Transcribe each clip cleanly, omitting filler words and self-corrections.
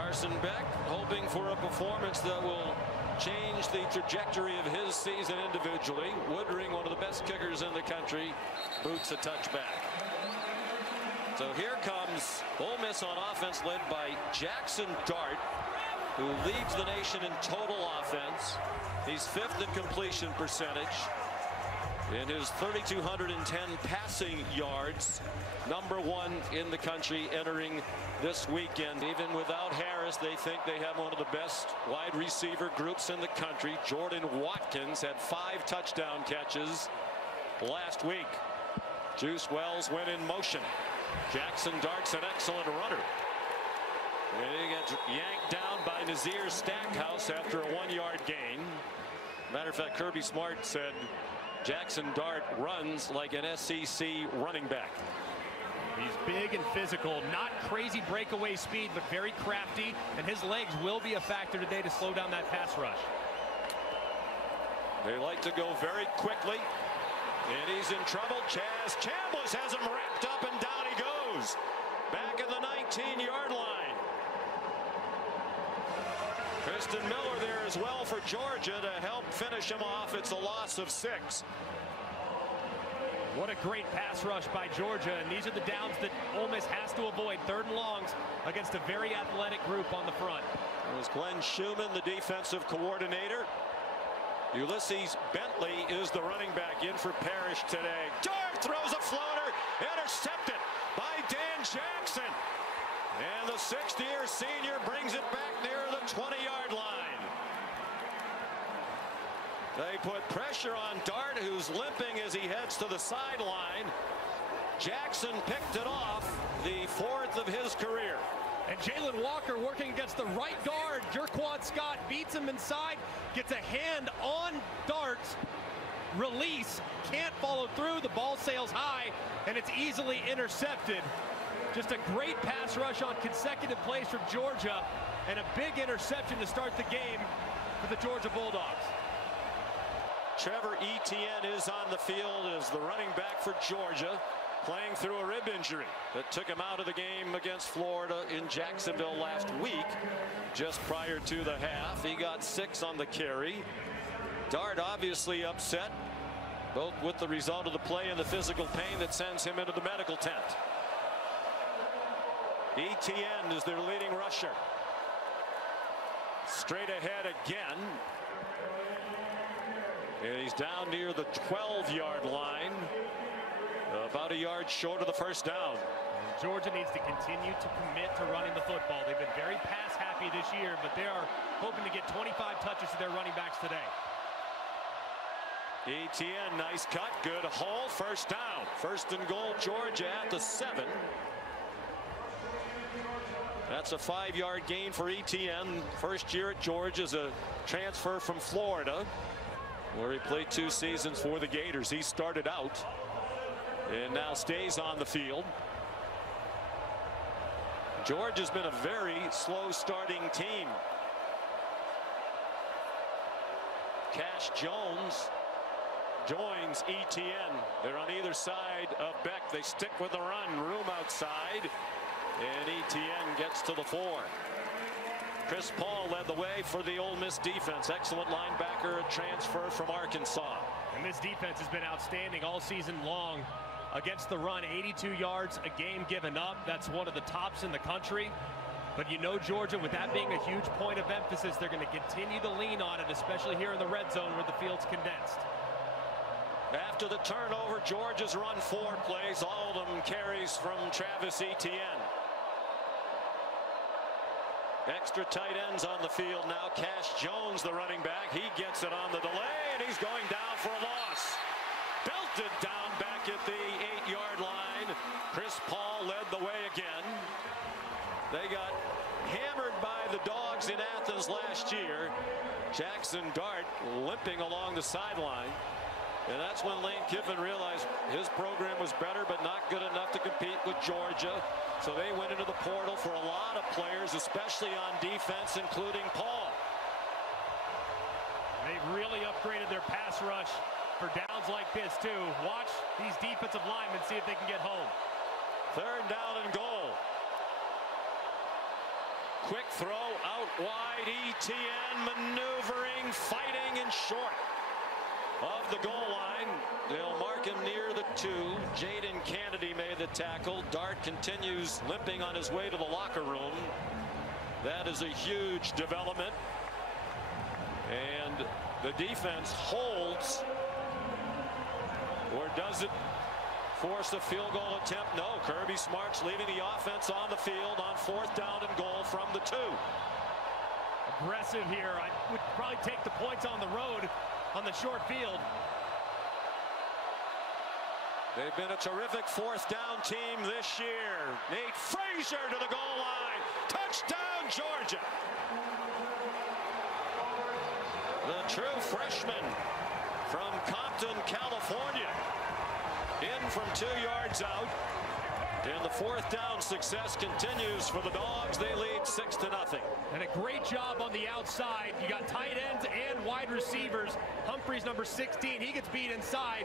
Carson Beck hoping for a performance that will change the trajectory of his season individually. Woodring, one of the best kickers in the country, boots a touchback. So here comes Ole Miss on offense, led by Jackson Dart, who leads the nation in total offense. He's 5th in completion percentage. In his 3,210 passing yards, #1 in the country entering this weekend. Even without Harris, they think they have one of the best wide receiver groups in the country. Jordan Watkins had 5 touchdown catches last week. Juice Wells went in motion. Jackson Dart's an excellent runner. And he gets yanked down by Nazir Stackhouse after a 1-yard gain. Matter of fact, Kirby Smart said Jackson Dart runs like an SEC running back. He's big and physical, not crazy breakaway speed, but very crafty, and his legs will be a factor today to slow down that pass rush. They like to go very quickly, and he's in trouble. Chaz Chambliss has him wrapped up, and down he goes. Back at the 19-yard line. Kristen Miller there as well for Georgia to help finish him off. It's a loss of 6. What a great pass rush by Georgia, and these are the downs that Ole Miss has to avoid. 3rd and longs against a very athletic group on the front. It was Glenn Schumann, the defensive coordinator. Ulysses Bentley is the running back in for Parrish today. Dart throws a floater, intercepted by Dan Jackson. And the 6th-year senior brings it back near the 20-yard line. They put pressure on Dart, who's limping as he heads to the sideline. Jackson picked it off, the 4th of his career. And Jalen Walker working against the right guard. Jerquan Scott beats him inside, gets a hand on Dart. Release, can't follow through. The ball sails high, and it's easily intercepted. Just a great pass rush on consecutive plays from Georgia, and a big interception to start the game for the Georgia Bulldogs. Trevor Etienne is on the field as the running back for Georgia, playing through a rib injury that took him out of the game against Florida in Jacksonville last week, just prior to the half. He got 6 on the carry. Dart obviously upset, both with the result of the play and the physical pain that sends him into the medical tent. Etienne is their leading rusher. Straight ahead again. And he's down near the 12-yard line. About a yard short of the first down. Georgia needs to continue to commit to running the football. They've been very pass happy this year, but they are hoping to get 25 touches to their running backs today. Etienne, nice cut, good haul, first down. 1st and goal, Georgia at the 7. That's a 5-yard gain for Etienne. First year at Georgia as a transfer from Florida, where he played 2 seasons for the Gators. He started out and now stays on the field. Georgia's been a very slow starting team. Cash Jones joins Etienne. They're on either side of Beck. They stick with the run. Room outside. And Etienne gets to the 4. Chris Paul led the way for the Ole Miss defense. Excellent linebacker, a transfer from Arkansas. And this defense has been outstanding all season long against the run. 82 yards a game given up. That's one of the tops in the country. But you know, Georgia, with that being a huge point of emphasis, they're going to continue to lean on it, especially here in the red zone where the field's condensed. After the turnover, Georgia's run 4 plays, all of them carries from Travis Etienne. Extra tight ends on the field now. Cash Jones, the running back, he gets it on the delay, and he's going down for a loss. Belted down back at the 8-yard line. Chris Paul led the way again. They got hammered by the Dogs in Athens last year. Jackson Dart limping along the sideline. And that's when Lane Kiffin realized his program was better, but not good enough to compete with Georgia. So they went into the portal for a lot of players, especially on defense, including Paul. They've really upgraded their pass rush for downs like this, too. Watch these defensive linemen, see if they can get home. 3rd down and goal. quick throw out wide. ETN maneuvering, fighting in short of the goal line. They'll mark him near the 2. Jaden Kennedy made the tackle. Dart continues limping on his way to the locker room. That is a huge development. And the defense holds. Or does it force a field goal attempt? No. Kirby Smart's leaving the offense on the field on 4th down and goal from the 2. Aggressive here. I would probably take the points on the road on the short field. They've been a terrific 4th down team this year. Nate Frazier to the goal line. Touchdown, Georgia. The true freshman from Compton, California. In from 2 yards out. And the 4th down success continues for the Dogs. They lead 6-0. And a great job on the outside. You got tight ends and wide receivers. Humphreys, number 16, he gets beat inside.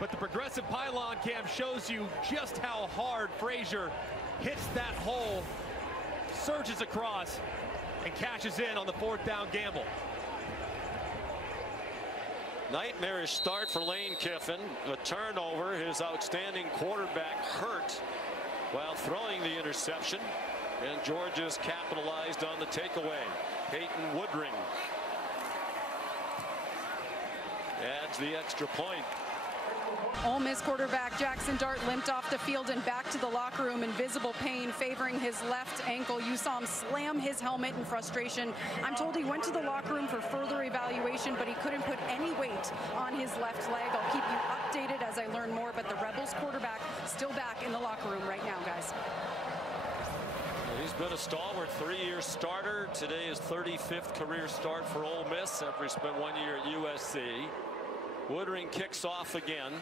But the progressive pylon cam shows you just how hard Frazier hits that hole, surges across, and cashes in on the 4th down gamble. Nightmarish start for Lane Kiffin. A turnover. His outstanding quarterback hurt while throwing the interception. And Georgia's capitalized on the takeaway. Peyton Woodring adds the extra point. Ole Miss quarterback Jackson Dart limped off the field and back to the locker room in visible pain, favoring his left ankle. You saw him slam his helmet in frustration. I'm told he went to the locker room for further evaluation, but he couldn't put any weight on his left leg. I'll keep you updated as I learn more, but the Rebels quarterback still back in the locker room right now, guys. He's been a stalwart 3-year starter. Today is 35th career start for Ole Miss after he spent 1 year at USC. Woodring kicks off again,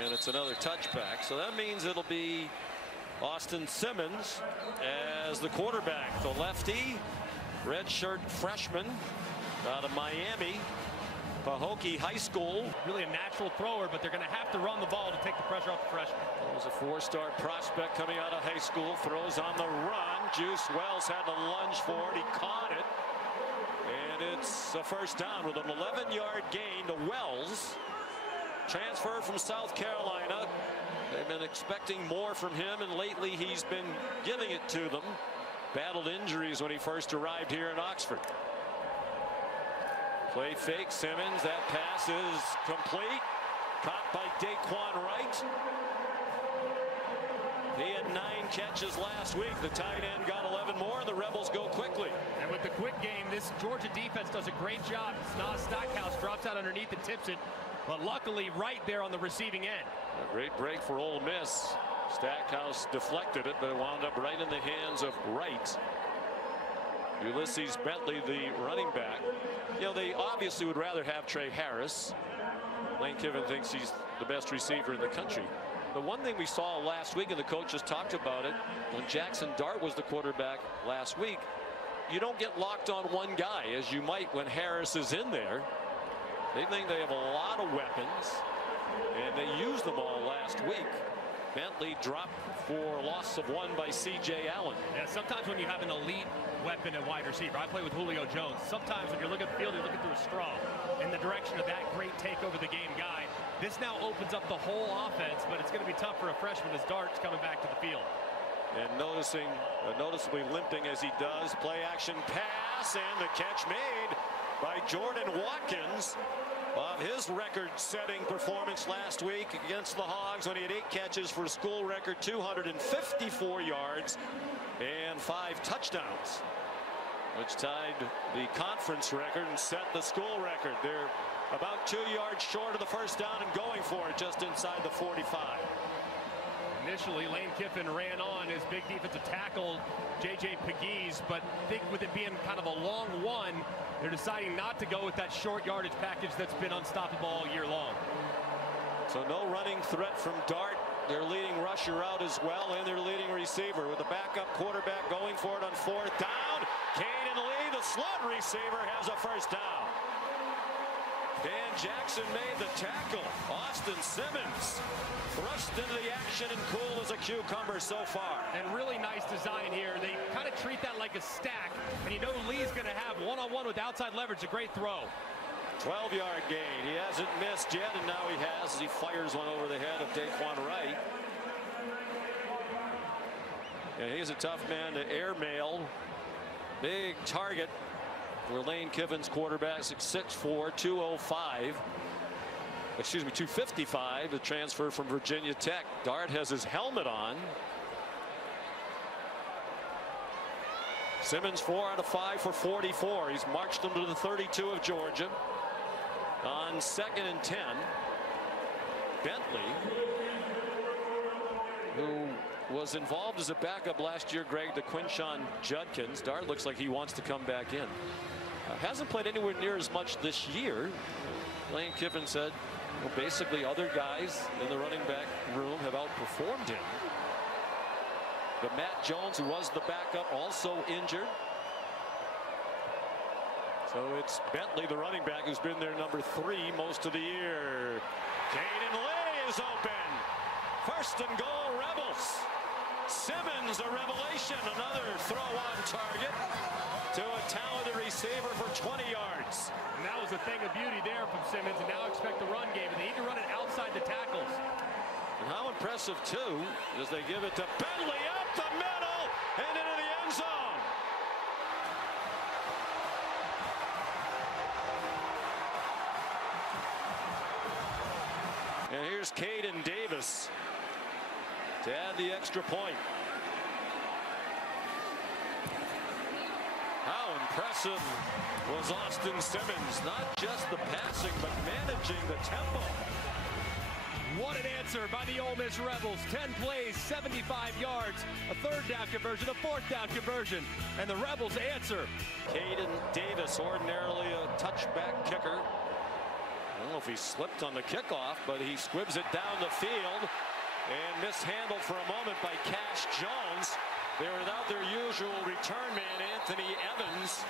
and it's another touchback. So that means it'll be Austin Simmons as the quarterback. The lefty, redshirt freshman out of Miami, Pahokee High School. Really a natural thrower, but they're going to have to run the ball to take the pressure off the freshman. That was a 4-star prospect coming out of high school. Throws on the run. Juice Wells had to lunge for it. He caught it. And it's a first down with an 11-yard gain to Wells. Transfer from South Carolina. They've been expecting more from him, and lately he's been giving it to them. Battled injuries when he first arrived here in Oxford. Play fake Simmons. That pass is complete. Caught by Daquan Wright. He had 9 catches last week. The tight end got 11 more. The Rebels go quickly. And with the quick game, this Georgia defense does a great job. Nas Stackhouse drops out underneath and tips it. But luckily, right there on the receiving end. A great break for Ole Miss. Stackhouse deflected it, but it wound up right in the hands of Wright. Ulysses Bentley, the running back. You know, they obviously would rather have Trey Harris. Lane Kiffin thinks he's the best receiver in the country. The one thing we saw last week, and the coaches talked about it, when Jackson Dart was the quarterback last week, you don't get locked on one guy as you might when Harris is in there. They think they have a lot of weapons, and they used them all last week. Bentley dropped for a loss of 1 by C.J. Allen. Yeah, sometimes when you have an elite weapon at wide receiver, I play with Julio Jones. Sometimes when you're looking at the field, you're looking through a straw in the direction of that great take over the game guy. This now opens up the whole offense, but it's going to be tough for a freshman as Dart's coming back to the field. And noticeably limping as he does. Play action pass, and the catch made by Jordan Watkins of his record-setting performance last week against the Hogs when he had 8 catches for a school record 254 yards and 5 touchdowns, which tied the conference record and set the school record. They're about 2 yards short of the first down and going for it just inside the 45. Initially, Lane Kiffin ran on his big defensive tackle, J.J. Pegues, but I think with it being kind of a long one, they're deciding not to go with that short yardage package that's been unstoppable all year long. So no running threat from Dart. Their leading rusher out as well, and their leading receiver with the backup quarterback going for it on 4th down. Caden Lee, the slot receiver, has a first down. And Jackson made the tackle. Austin Simmons thrust into the action and cool as a cucumber so far. And really nice design here. They kind of treat that like a stack, and you know Lee's going to have one-on-one with outside leverage. A great throw. 12-yard gain. He hasn't missed yet, and now he has as he fires one over the head of Daquan Wright. Yeah, he's a tough man to airmail. Big target for Lane Kiffin's quarterback, 6'4", 205. Excuse me, 255, the transfer from Virginia Tech. Dart has his helmet on. Simmons 4 out of 5 for 44. He's marched them to the 32 of Georgia. On 2nd and 10, Bentley, who was involved as a backup last year, Greg, to Quinshon Judkins. Dart looks like he wants to come back in. Hasn't played anywhere near as much this year. Lane Kiffin said, well, basically other guys in the running back room have outperformed him. But Matt Jones, who was the backup, also injured. So it's Bentley, the running back, who's been their number 3 most of the year. Caden Lee is open. 1st and goal, Rebels. Simmons, a revelation, another throw on target to a talented receiver for 20 yards. And that was a thing of beauty there from Simmons, and now expect the run game. And they need to run it outside the tackles. And how impressive, too, as they give it to Bentley up the middle and into the end zone. And here's Caden Davis to add the extra point. How impressive was Austin Simmons? Not just the passing, but managing the tempo. What an answer by the Ole Miss Rebels. 10 plays, 75 yards, a 3rd down conversion, a 4th down conversion, and the Rebels answer. Caden Davis, ordinarily a touchback kicker. I don't know if he slipped on the kickoff, but he squibs it down the field and mishandled for a moment by Cash Jones. They're without their usual return man, Anthony Evans.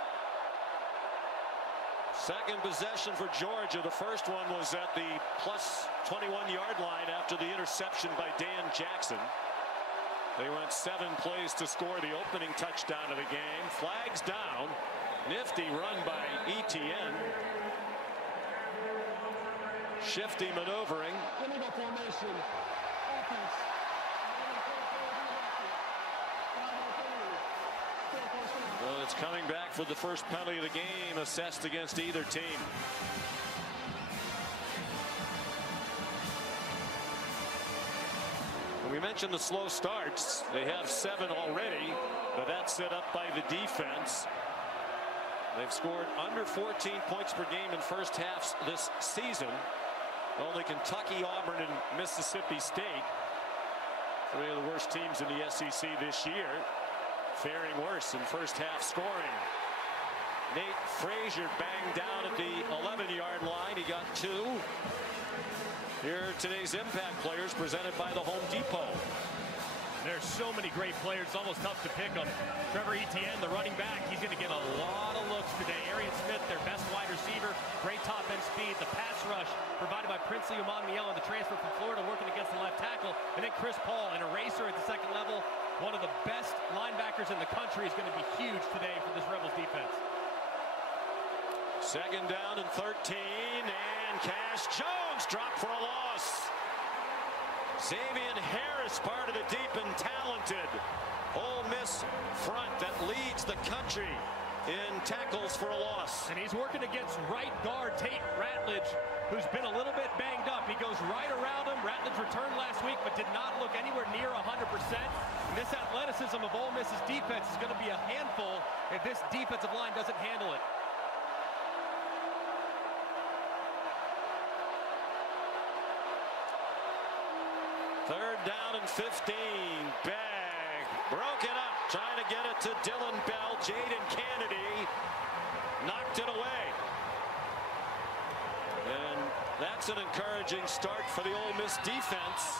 2nd possession for Georgia. The first one was at the plus 21-yard line after the interception by Dan Jackson. They went 7 plays to score the opening touchdown of the game. Flags down. Nifty run by ETN. Shifty maneuvering. Well, it's coming back for the first penalty of the game assessed against either team. We mentioned the slow starts. They have 7 already, but that's set up by the defense. They've scored under 14 points per game in first halves this season. Only Kentucky, Auburn, and Mississippi State, 3 of the worst teams in the SEC this year, faring worse in first half scoring. Nate Frazier banged down at the 11-yard line. He got 2. Here are today's impact players presented by the Home Depot. There's so many great players, it's almost tough to pick them. Trevor Etienne, the running back, he's going to get a lot of looks today. Arian Smith, their best wide receiver, great top end speed. The pass rush provided by Princely Umanmiele, the transfer from Florida, working against the left tackle. And then Chris Paul, an eraser at the 2nd level. One of the best linebackers in the country, is going to be huge today for this Rebels defense. 2nd down and 13, and Cash Jones dropped for a loss. Xavier Harris, part of the deep and talented Ole Miss front that leads the country in tackles for a loss. And he's working against right guard Tate Ratledge, who's been a little bit banged up. He goes right around him. Ratledge returned last week, but did not look anywhere near 100%. And this athleticism of Ole Miss's defense is going to be a handful if this defensive line doesn't handle it. Third down and 15. Bag. Broken up. Trying to get it to Dylan Bell. Jaden Kennedy knocked it away. And that's an encouraging start for the Ole Miss defense,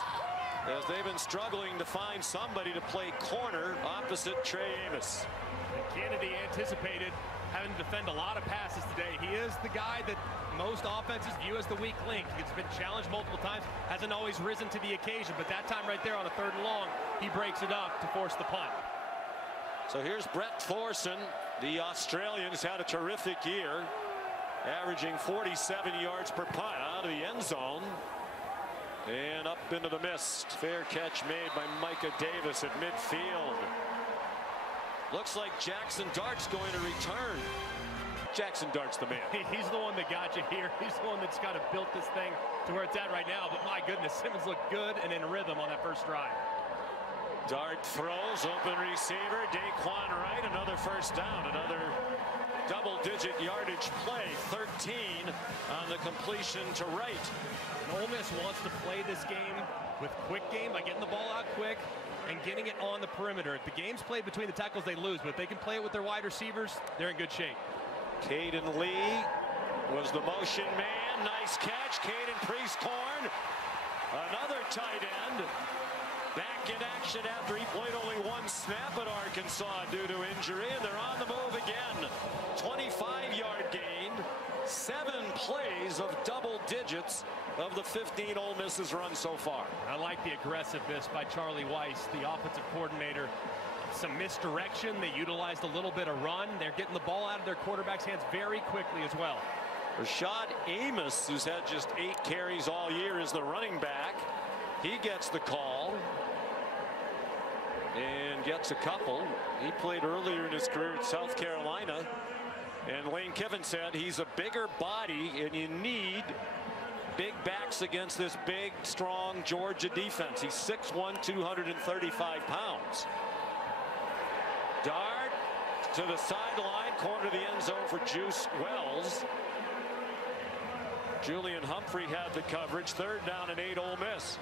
as they've been struggling to find somebody to play corner opposite Trey Amos. Kennedy anticipated having to defend a lot of passes today. He is the guy that most offenses view as the weak link. He's been challenged multiple times, hasn't always risen to the occasion, but that time right there on a 3rd and long, he breaks it up to force the punt. So here's Brett Thorson. The Australians had a terrific year, averaging 47 yards per punt out of the end zone and up into the mist. Fair catch made by Micah Davis at midfield. Looks like Jackson Dart's going to return. Jackson Dart's the man. He's the one that got you here. He's the one that's kind of built this thing to where it's at right now. But my goodness, Simmons looked good and in rhythm on that first drive. Dart throws, open receiver, Daquan Wright, another first down, another double-digit yardage play, 13 on the completion to Wright. And Ole Miss wants to play this game with quick game by getting the ball out quick and getting it on the perimeter. If the game's played between the tackles, they lose, but if they can play it with their wide receivers, they're in good shape. Caden Lee was the motion man. Nice catch, Caden Prieskorn. Another tight end. Back in action after he played only one snap at Arkansas due to injury, and they're on the move again. 25-yard gain, 7 plays of double digits of the 15 Ole Miss has run so far. I like the aggressiveness by Charlie Weiss, the offensive coordinator. Some misdirection. They utilized a little bit of run. They're getting the ball out of their quarterback's hands very quickly as well. Rashad Amos, who's had just 8 carries all year, is the running back. He gets the call and gets a couple. He played earlier in his career at South Carolina, and Lane Kiffin said he's a bigger body and you need big backs against this big, strong Georgia defense. He's 6'1", 235 pounds. Dart to the sideline, corner of the end zone for Juice Wells. Julian Humphrey had the coverage. 3rd down and 8 Ole Miss.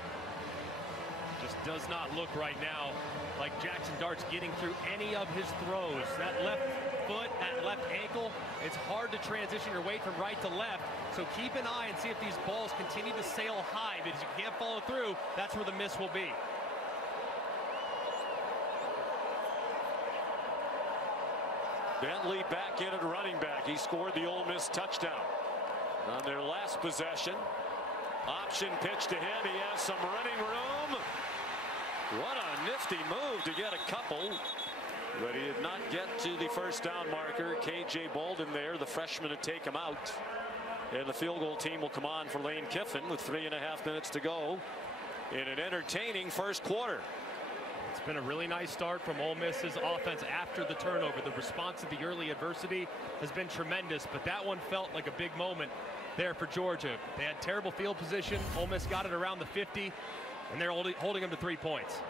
Just does not look right now like Jackson Dart's getting through any of his throws. That left foot, that left ankle, it's hard to transition your weight from right to left. So keep an eye and see if these balls continue to sail high, because if you can't follow through, that's where the miss will be. Bentley back in at running back. He scored the Ole Miss touchdown on their last possession. Option pitch to him. He has some running room. What a nifty move to get a couple, but he did not get to the first down marker. KJ Bolden there, the freshman, to take him out, and the field goal team will come on for Lane Kiffin with 3.5 minutes to go in an entertaining first quarter. It's been a really nice start from Ole Miss's offense after the turnover. The response to the early adversity has been tremendous, but that one felt like a big moment there for Georgia. They had terrible field position. Ole Miss got it around the 50, and they're holding them to 3 points.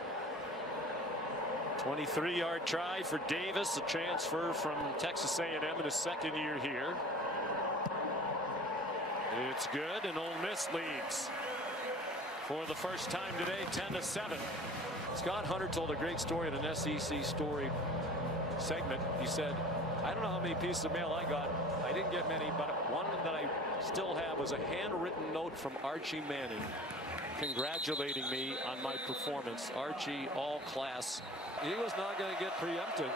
23-yard try for Davis, a transfer from Texas A&M in his 2nd year here. It's good, and Ole Miss leads for the first time today, 10-7. Scott Hunter told a great story in an SEC story segment. He said, I don't know how many pieces of mail I got. I didn't get many, but one that I still have was a handwritten note from Archie Manning congratulating me on my performance. Archie, all class. He was not going to get preempted.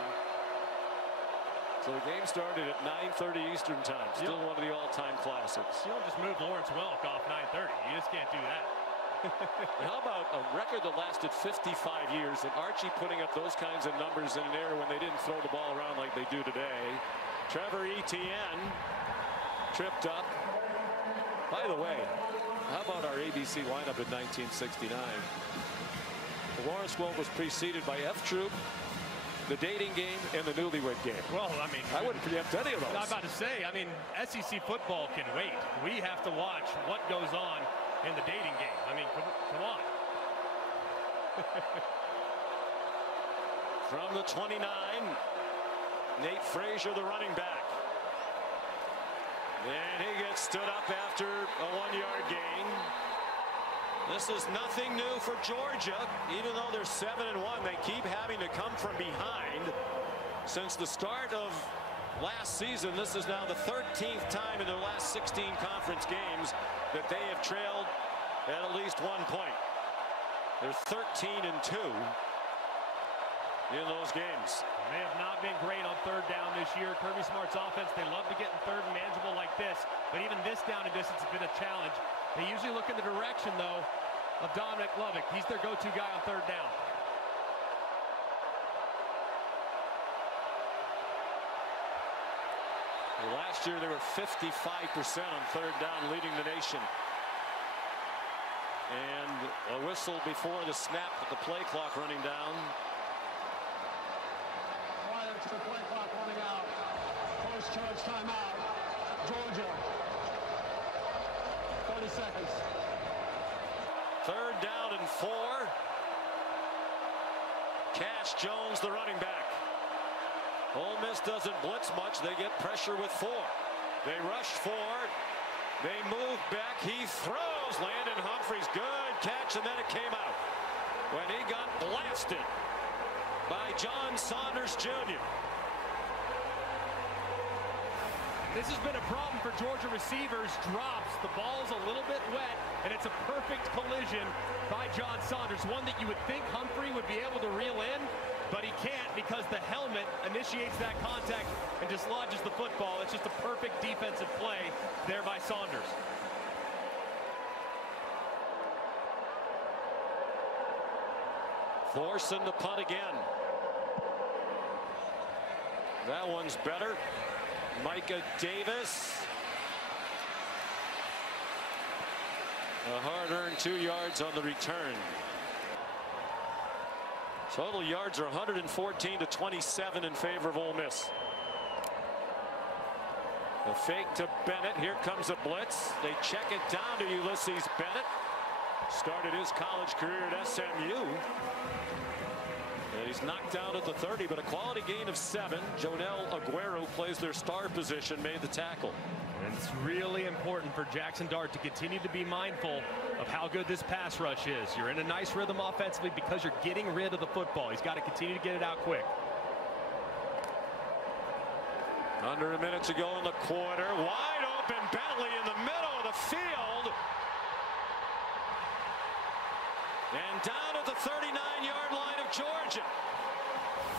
So the game started at 9:30 Eastern time. Still one of the all-time classics. You don't just move Lawrence Welk off 9:30. You just can't do that. How about a record that lasted 55 years and Archie putting up those kinds of numbers in an era when they didn't throw the ball around like they do today. Trevor Etienne tripped up. By the way, how about our ABC lineup in 1969? Lawrence Welk was preceded by F Troop, the dating game, and the newlywed game. Well, I mean, I wouldn't preempt any of those. I'm about to say, I mean, SEC football can wait. We have to watch what goes on in the dating game. I mean, come on. From the 29, Nate Frazier, the running back. And he gets stood up after a 1-yard gain. This is nothing new for Georgia. Even though they're 7-1, they keep having to come from behind. Since the start of last season, this is now the 13th time in their last 16 conference games that they have trailed at least 1 point. They're 13-2. in those games. They have not been great on third down this year. Kirby Smart's offense, they love to get in third and manageable like this, but even this down and distance has been a challenge. They usually look in the direction, though, of Dominic Lovick. He's their go-to guy on third down. Last year, they were 55% on third down, leading the nation. And a whistle before the snap with the play clock running down. The play clock running out. Post-charge timeout. Georgia. 30 seconds. Third down and 4. Cash Jones, the running back. Ole Miss doesn't blitz much. They get pressure with 4. They rush 4. They move back. He throws. Landon Humphreys, good catch, and then it came out when he got blasted by John Saunders Jr. This has been a problem for Georgia receivers. Drops. The ball's a little bit wet, and it's a perfect collision by John Saunders. One that you would think Humphrey would be able to reel in, but he can't because the helmet initiates that contact and dislodges the football. It's just a perfect defensive play there by Saunders. Forcing the punt again. That one's better. Micah Davis. A hard-earned 2 yards on the return. Total yards are 114 to 27 in favor of Ole Miss. The fake to Bennett. Here comes a blitz. They check it down to Ulysses Bennett. Started his college career at SMU. And he's knocked down at the 30, but a quality gain of 7. Jonel Aguero plays their star position, made the tackle. And it's really important for Jackson Dart to continue to be mindful of how good this pass rush is. You're in a nice rhythm offensively because you're getting rid of the football. He's got to continue to get it out quick. Under a minute to go in the quarter. Wide open Bentley in the middle of the field. And down at the 39-yard line of Georgia.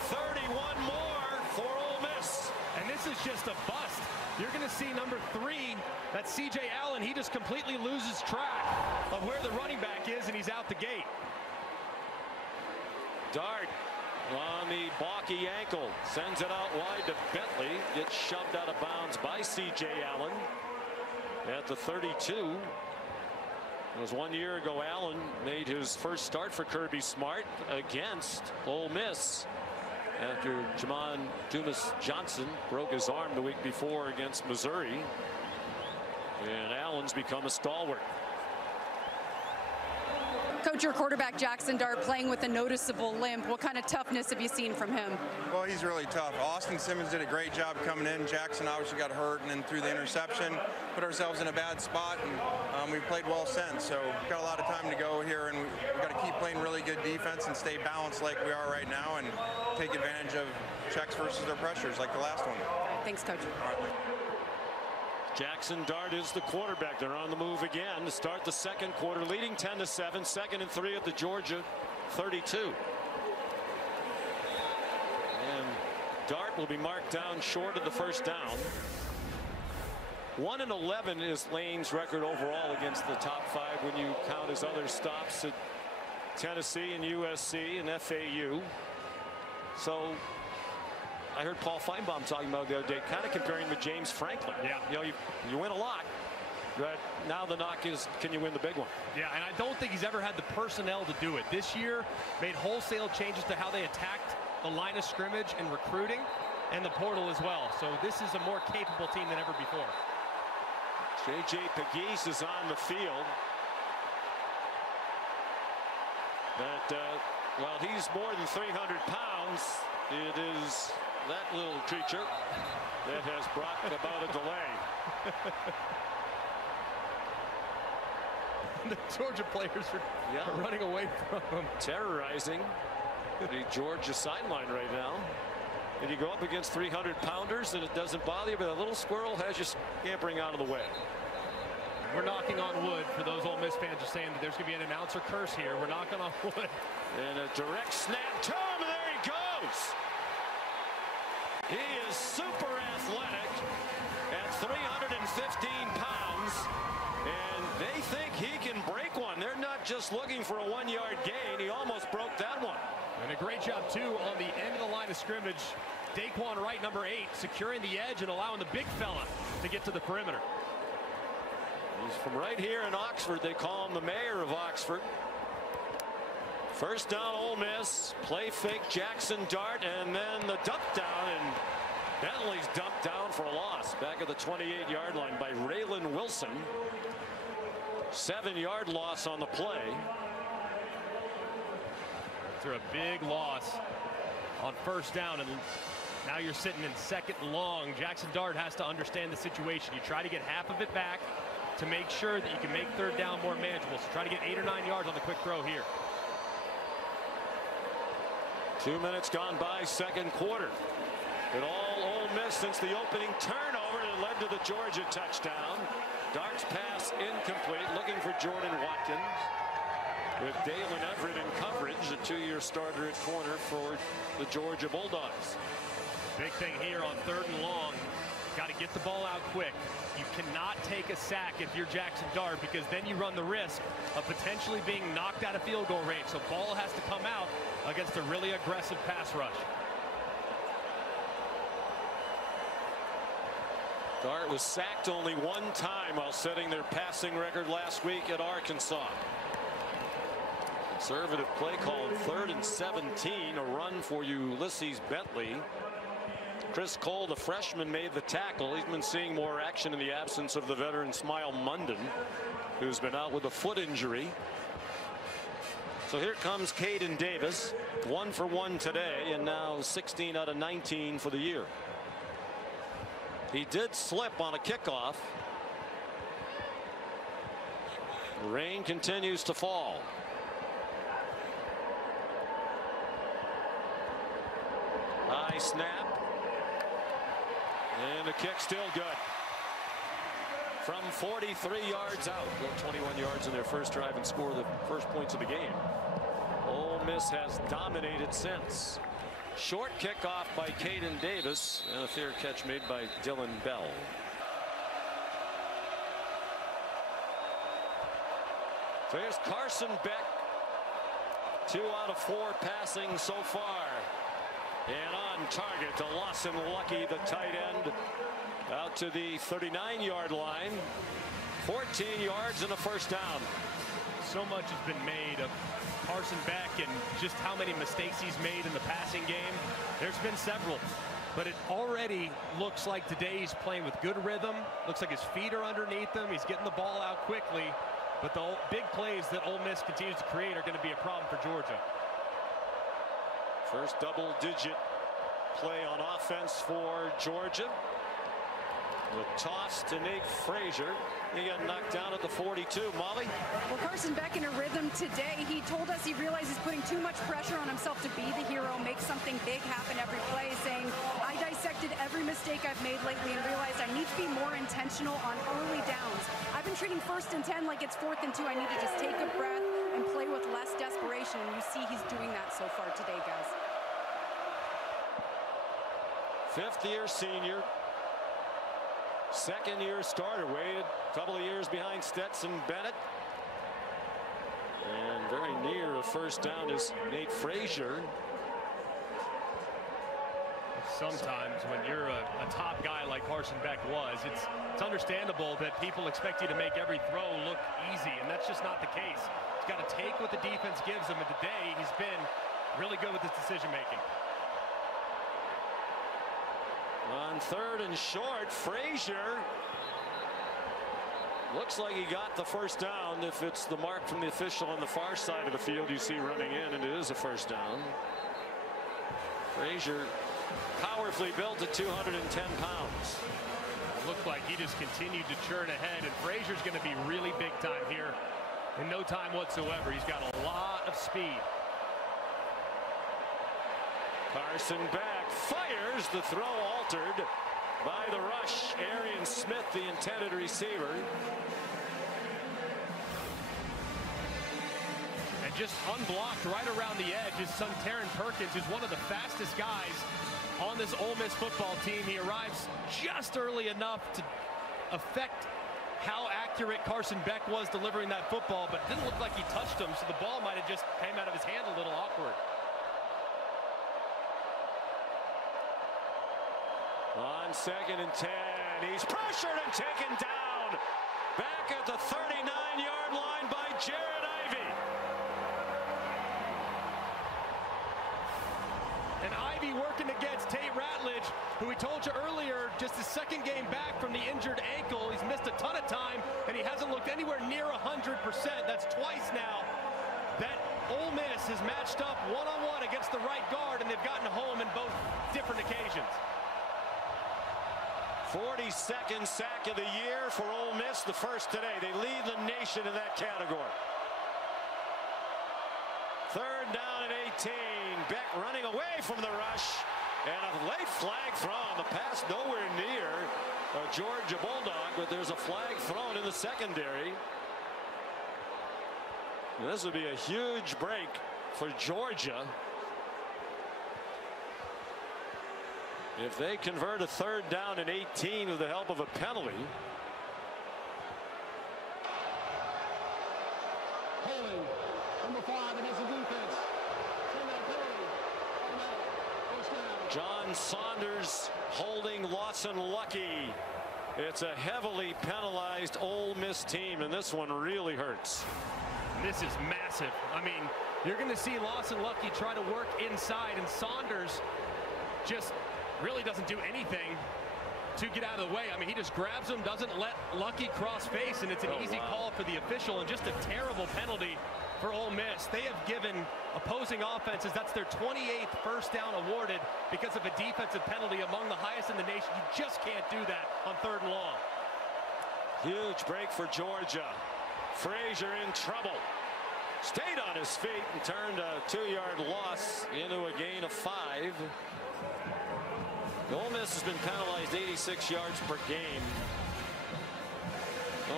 31 more for Ole Miss. And this is just a bust. You're going to see number 3, that's C.J. Allen. He just completely loses track of where the running back is, and he's out the gate. Dart on the balky ankle. Sends it out wide to Bentley. Gets shoved out of bounds by C.J. Allen at the 32. It was 1 year ago Allen made his first start for Kirby Smart against Ole Miss after Jamon Dumas Johnson broke his arm the week before against Missouri. And Allen's become a stalwart. Coach, your quarterback Jackson Dart playing with a noticeable limp. What kind of toughness have you seen from him? Well, he's really tough. Austin Simmons did a great job coming in. Jackson obviously got hurt and then threw the interception. Put ourselves in a bad spot, and we've played well since. So we've got a lot of time to go here, and we've got to keep playing really good defense and stay balanced like we are right now and take advantage of checks versus their pressures like the last one. Thanks, Coach. Jackson Dart is the quarterback. They're on the move again to start the second quarter, leading 10-7. 2nd and 3 at the Georgia 32. And Dart will be marked down short of the first down. 1-11 is Lane's record overall against the top 5 when you count his other stops at Tennessee and USC and FAU. So I heard Paul Feinbaum talking about the other day, kind of comparing with James Franklin. Yeah. You know, you win a lot, but now the knock is, can you win the big one? Yeah, and I don't think he's ever had the personnel to do it. This year made wholesale changes to how they attacked the line of scrimmage and recruiting and the portal as well. So this is a more capable team than ever before. J.J. Pegues is on the field. But while he's more than 300 pounds, it is that little creature that has brought about a delay. The Georgia players are running away from him. Terrorizing the Georgia sideline right now. And you go up against 300-pounders and it doesn't bother you, but a little squirrel has you scampering out of the way. We're knocking on wood. For those Ole Miss fans are saying that there's going to be an announcer curse here. We're knocking on wood. And a direct snap to him, and there he goes. He is super athletic at 315 pounds, and they think he can break one. They're not just looking for a 1-yard gain. He almost broke that one. And a great job, too, on the end of the line of scrimmage. Daquan Wright, number 8, securing the edge and allowing the big fella to get to the perimeter. He's from right here in Oxford. They call him the mayor of Oxford. First down, Ole Miss. Play fake, Jackson Dart, and then the dump down, and Bentley's dumped down for a loss. Back at the 28-yard line by Raylan Wilson. 7-yard loss on the play. After a big loss on first down, and now you're sitting in second and long. Jackson Dart has to understand the situation. You try to get half of it back to make sure that you can make third down more manageable. So try to get 8 or 9 yards on the quick throw here. 2 minutes gone by, second quarter. It all Ole Miss since the opening turnover that led to the Georgia touchdown. Dart's pass incomplete, looking for Jordan Watkins. With Dalen Everett in coverage, a 2-year starter at corner for the Georgia Bulldogs. Big thing here on third and long. Got to get the ball out quick. You cannot take a sack if you're Jackson Dart, because then you run the risk of potentially being knocked out of field goal range. So ball has to come out against a really aggressive pass rush. Dart was sacked only one time while setting their passing record last week at Arkansas. Conservative play call on 3rd and 17, a run for Ulysses Bentley. Chris Cole, the freshman, made the tackle. He's been seeing more action in the absence of the veteran Smile Munden, who's been out with a foot injury. So here comes Caden Davis, 1 for 1 today, and now 16 out of 19 for the year. He did slip on a kickoff. The rain continues to fall. High snap. And the kick still good. From 43 yards out. 21 yards in their first drive and score the first points of the game. Ole Miss has dominated since. Short kickoff by Caden Davis, and a fair catch made by Dylan Bell. So here's Carson Beck. 2 out of 4 passing so far. And on target to Lawson Lucky, the tight end, out to the 39-yard line. 14 yards and a first down. So much has been made of Carson Beck and just how many mistakes he's made in the passing game. There's been several, but it already looks like today he's playing with good rhythm. Looks like his feet are underneath him. He's getting the ball out quickly, but the big plays that Ole Miss continues to create are going to be a problem for Georgia. First double-digit play on offense for Georgia. The toss to Nate Frazier. He got knocked down at the 42. Molly? Well, Carson Beck in a rhythm today. He told us he realized he's putting too much pressure on himself to be the hero, make something big happen every play, saying, I dissected every mistake I've made lately and realized I need to be more intentional on early downs. I've been treating 1st and 10 like it's 4th and 2. I need to just take a breath and play with less desperation. And you see he's doing that so far today, guys. 5th-year senior. 2nd-year starter, waited a couple of years behind Stetson Bennett. And very near a first down is Nate Frazier. Sometimes when you're a top guy like Carson Beck was, it's understandable that people expect you to make every throw look easy, and that's just not the case. He's got to take what the defense gives him, and today he's been really good with his decision-making. On 3rd and short, Frazier looks like he got the first down. If it's the mark from the official on the far side of the field you see running in, and it is a first down. Frazier powerfully built at 210 pounds. It looked like he just continued to churn ahead, and Frazier's going to be really big time here in no time whatsoever. He's got a lot of speed. Carson Beck fires, the throw altered by the rush. Arian Smith, the intended receiver. And just unblocked right around the edge is son Terran Perkins, who's one of the fastest guys on this Ole Miss football team. He arrives just early enough to affect how accurate Carson Beck was delivering that football, but it didn't look like he touched him, so the ball might have just came out of his hand a little awkward. On 2nd and 10, he's pressured and taken down. Back at the 39-yard line by Jared Ivey. And Ivey working against Tate Ratledge, who we told you earlier, just his second game back from the injured ankle. He's missed a ton of time, and he hasn't looked anywhere near 100%. That's twice now that Ole Miss has matched up one-on-one against the right guard, and they've gotten home in both different occasions. 42nd sack of the year for Ole Miss, the first today. They lead the nation in that category. 3rd down and 18. Beck running away from the rush, and a late flag thrown. The pass nowhere near a Georgia Bulldog, but there's a flag thrown in the secondary. And this would be a huge break for Georgia if they convert a 3rd down and 18 with the help of a penalty. Holding, number 5 against the defense. John Saunders holding Lawson Lucky. It's a heavily penalized Ole Miss team, and this one really hurts. This is massive. I mean, you're going to see Lawson Lucky try to work inside, and Saunders just really doesn't do anything to get out of the way. I mean, he just grabs him, doesn't let Lucky cross face, and it's an easy call for the official, and just a terrible penalty for Ole Miss. They have given opposing offenses, that's their 28th first down awarded because of a defensive penalty, among the highest in the nation. You just can't do that on 3rd and long. Huge break for Georgia. Frazier in trouble. Stayed on his feet and turned a 2-yard loss into a gain of 5. Ole Miss has been penalized 86 yards per game.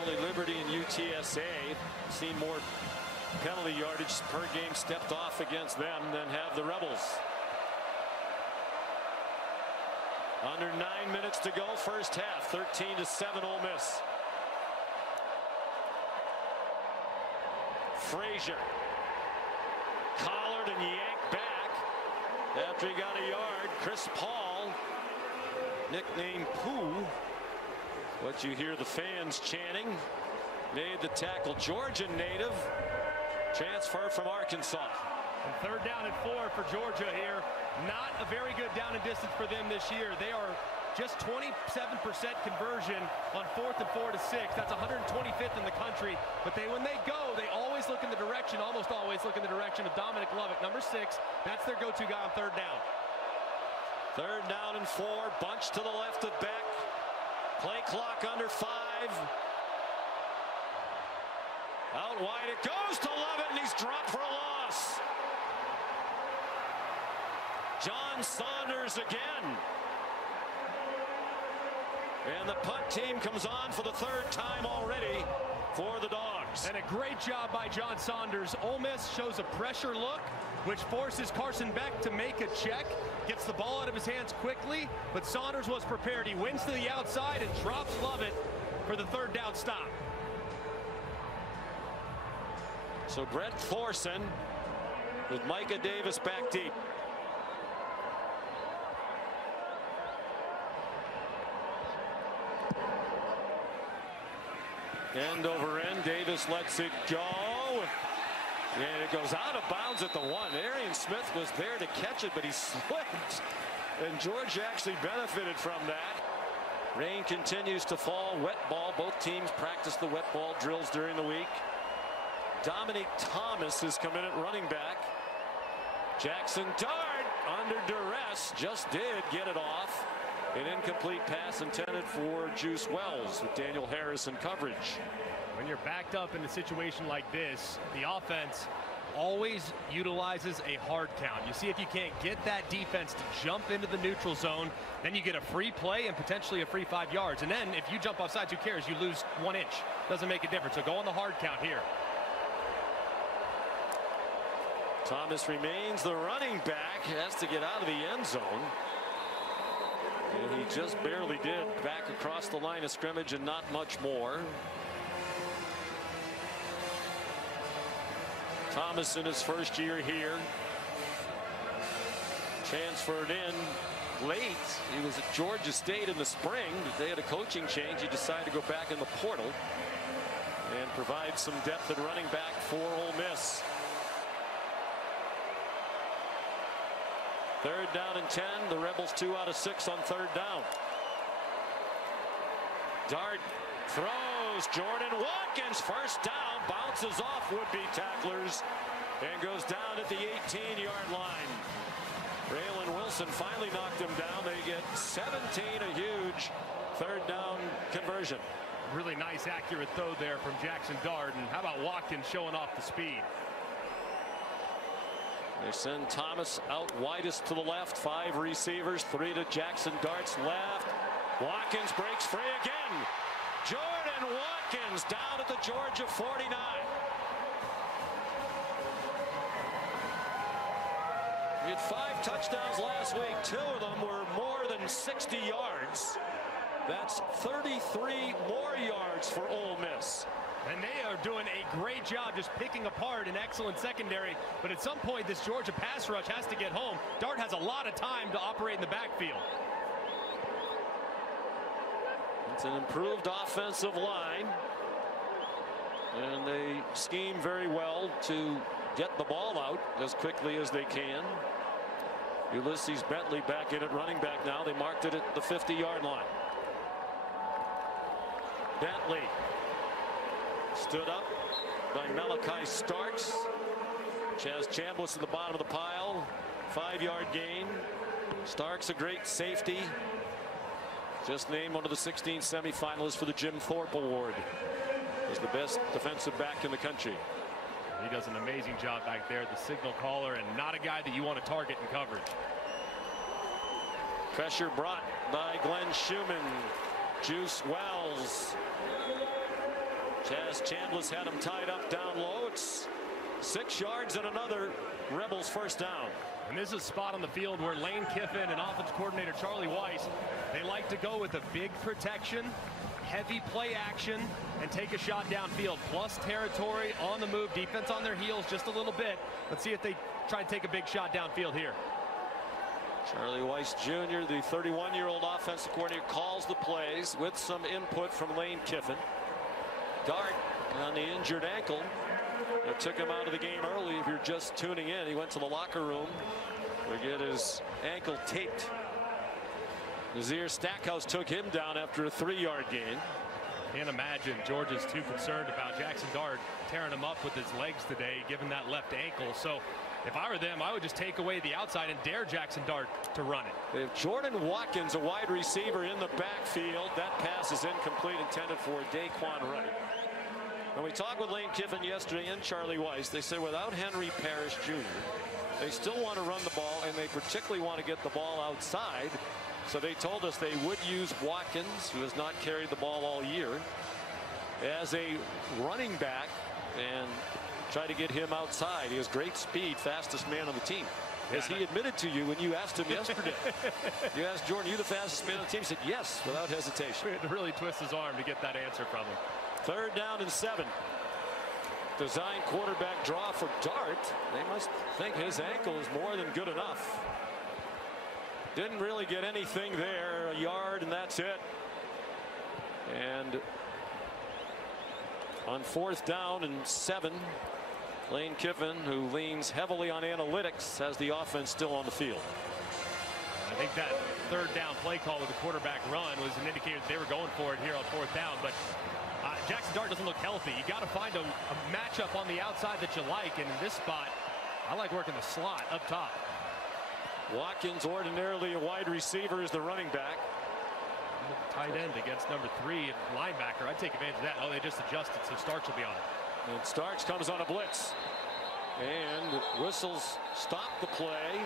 Only Liberty and UTSA seen more penalty yardage per game stepped off against them than have the Rebels. Under 9 minutes to go, first half, 13-7 Ole Miss. Frazier collared and yanked back after he got a yard. Chris Paul, nicknamed Pooh, what you hear the fans chanting, made the tackle. Georgia native, transfer from Arkansas. And 3rd down and 4 for Georgia here. Not a very good down and distance for them this year. They are just 27% conversion on 4th and 4 to 6. That's 125th in the country. But when they go, they always look in the direction, almost always look in the direction of Dominic Lovett, number 6. That's their go-to guy on 3rd down. 3rd down and 4. Bunch to the left of Beck. Play clock under 5. Out wide it goes to Lovett, and he's dropped for a loss. John Saunders again. And the punt team comes on for the 3rd time already for the Dogs. And a great job by John Saunders. Ole Miss shows a pressure look, which forces Carson Beck to make a check. Gets the ball out of his hands quickly, but Saunders was prepared. He wins to the outside and drops Lovett for the 3rd down stop. So Brett Thorson with Micah Davis back deep. End over end. Davis lets it go. And it goes out of bounds at the 1. Arian Smith was there to catch it, but he slipped. And Georgia actually benefited from that. Rain continues to fall. Wet ball. Both teams practice the wet ball drills during the week. Dominic Thomas has come in at running back. Jackson Dart under duress just did get it off. An incomplete pass intended for Juice Wells with Daniel Harris in coverage. When you're backed up in a situation like this, the offense always utilizes a hard count. You see if you can't get that defense to jump into the neutral zone, then you get a free play and potentially a free 5 yards. And then if you jump off sides, who cares? You lose 1 inch. Doesn't make a difference. So go on the hard count here. Thomas remains the running back, has to get out of the end zone. And he just barely did, back across the line of scrimmage and not much more. Thomas in his first year here. Transferred in late. He was at Georgia State in the spring. They had a coaching change. He decided to go back in the portal and provide some depth at running back for Ole Miss. 3rd down and 10. The Rebels 2 out of 6 on 3rd down. Dart throws. Jordan Watkins first down. Bounces off would-be tacklers and goes down at the 18-yard line. Raylan Wilson finally knocked him down. They get 17, a huge 3rd down conversion. Really nice, accurate throw there from Jackson Dart. And how about Watkins showing off the speed? They send Thomas out widest to the left. 5 receivers, 3 to Jackson Dart's left. Watkins breaks free again. Jordan Watkins down at the Georgia 49. He had 5 touchdowns last week. 2 of them were more than 60 yards. That's 33 more yards for Ole Miss. And they are doing a great job just picking apart an excellent secondary. But at some point, this Georgia pass rush has to get home. Dart has a lot of time to operate in the backfield. It's an improved offensive line. And they scheme very well to get the ball out as quickly as they can. Ulysses Bentley back in at running back now. They marked it at the 50-yard line. Bentley stood up by Malachi Starks. Chaz Chambliss at the bottom of the pile. 5-yard gain. Starks a great safety. Just named one of the 16 semifinalists for the Jim Thorpe Award. He's the best defensive back in the country. He does an amazing job back there, the signal caller, and not a guy that you want to target in coverage. Pressure brought by Glenn Schumann. Juice Wells. Chaz Chambliss had him tied up down low. It's 6 yards and another Rebels first down. And this is a spot on the field where Lane Kiffin and offense coordinator Charlie Weiss, they like to go with a big protection, heavy play action, and take a shot downfield. Plus territory, on the move, defense on their heels just a little bit. Let's see if they try and take a big shot downfield here. Charlie Weiss Jr., the 31-year-old offensive coordinator, calls the plays with some input from Lane Kiffin. Dart on the injured ankle. It took him out of the game early. If you're just tuning in, he went to the locker room to get his ankle taped. Nazir Stackhouse took him down after a 3-yard gain. Can't imagine Georgia's too concerned about Jackson Dart tearing him up with his legs today, given that left ankle. So if I were them, I would just take away the outside and dare Jackson Dart to run it. They have Jordan Watkins, a wide receiver, in the backfield. That pass is incomplete, intended for Daquan Wright. When we talked with Lane Kiffin yesterday and Charlie Weiss, they said without Henry Parrish Jr., they still want to run the ball, and they particularly want to get the ball outside. So they told us they would use Watkins, who has not carried the ball all year, as a running back and try to get him outside. He has great speed, fastest man on the team. As he admitted to you when you asked him yesterday. You asked Jordan, you the fastest man on the team? He said yes, without hesitation. We had to really twist his arm to get that answer from him. 3rd down and 7. Design quarterback draw for Dart. They must think his ankle is more than good enough. Didn't really get anything there. A yard and that's it. And on 4th down and 7, Lane Kiffin, who leans heavily on analytics, has the offense still on the field. I think that 3rd down play call with the quarterback run was an indicator that they were going for it here on 4th down. But Jackson Dart doesn't look healthy. You got to find a matchup on the outside that you like. And in this spot, I like working the slot up top. Watkins, ordinarily a wide receiver, is the running back. Tight end against number 3 and linebacker. I'd take advantage of that. Oh, they just adjusted, so Starks will be on it. And Starks comes on a blitz. And whistles stop the play.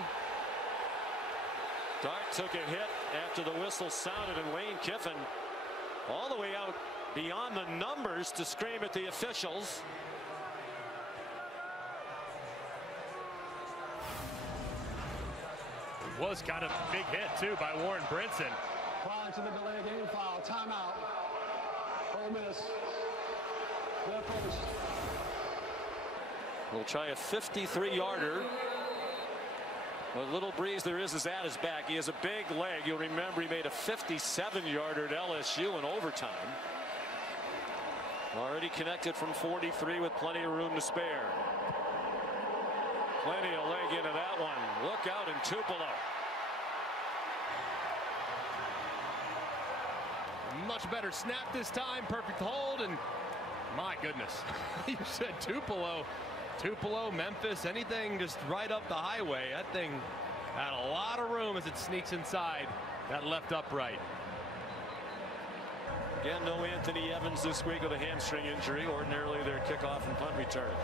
Dart took a hit after the whistle sounded, and Lane Kiffin all the way out beyond the numbers to scream at the officials. Was kind of a big hit, too, by Warren Brinson. Prior to the delay game foul, timeout. Ole Miss. Their first. We'll try a 53-yarder. What little breeze there is at his back. He has a big leg. You'll remember he made a 57-yarder at LSU in overtime. Already connected from 43 with plenty of room to spare. Plenty of leg into that one. Look out in Tupelo. Much better snap this time. Perfect hold. And my goodness, you said Tupelo. Tupelo, Memphis, anything just right up the highway. That thing had a lot of room as it sneaks inside that left upright. Again, no Anthony Evans this week with a hamstring injury. Ordinarily their kickoff and punt return.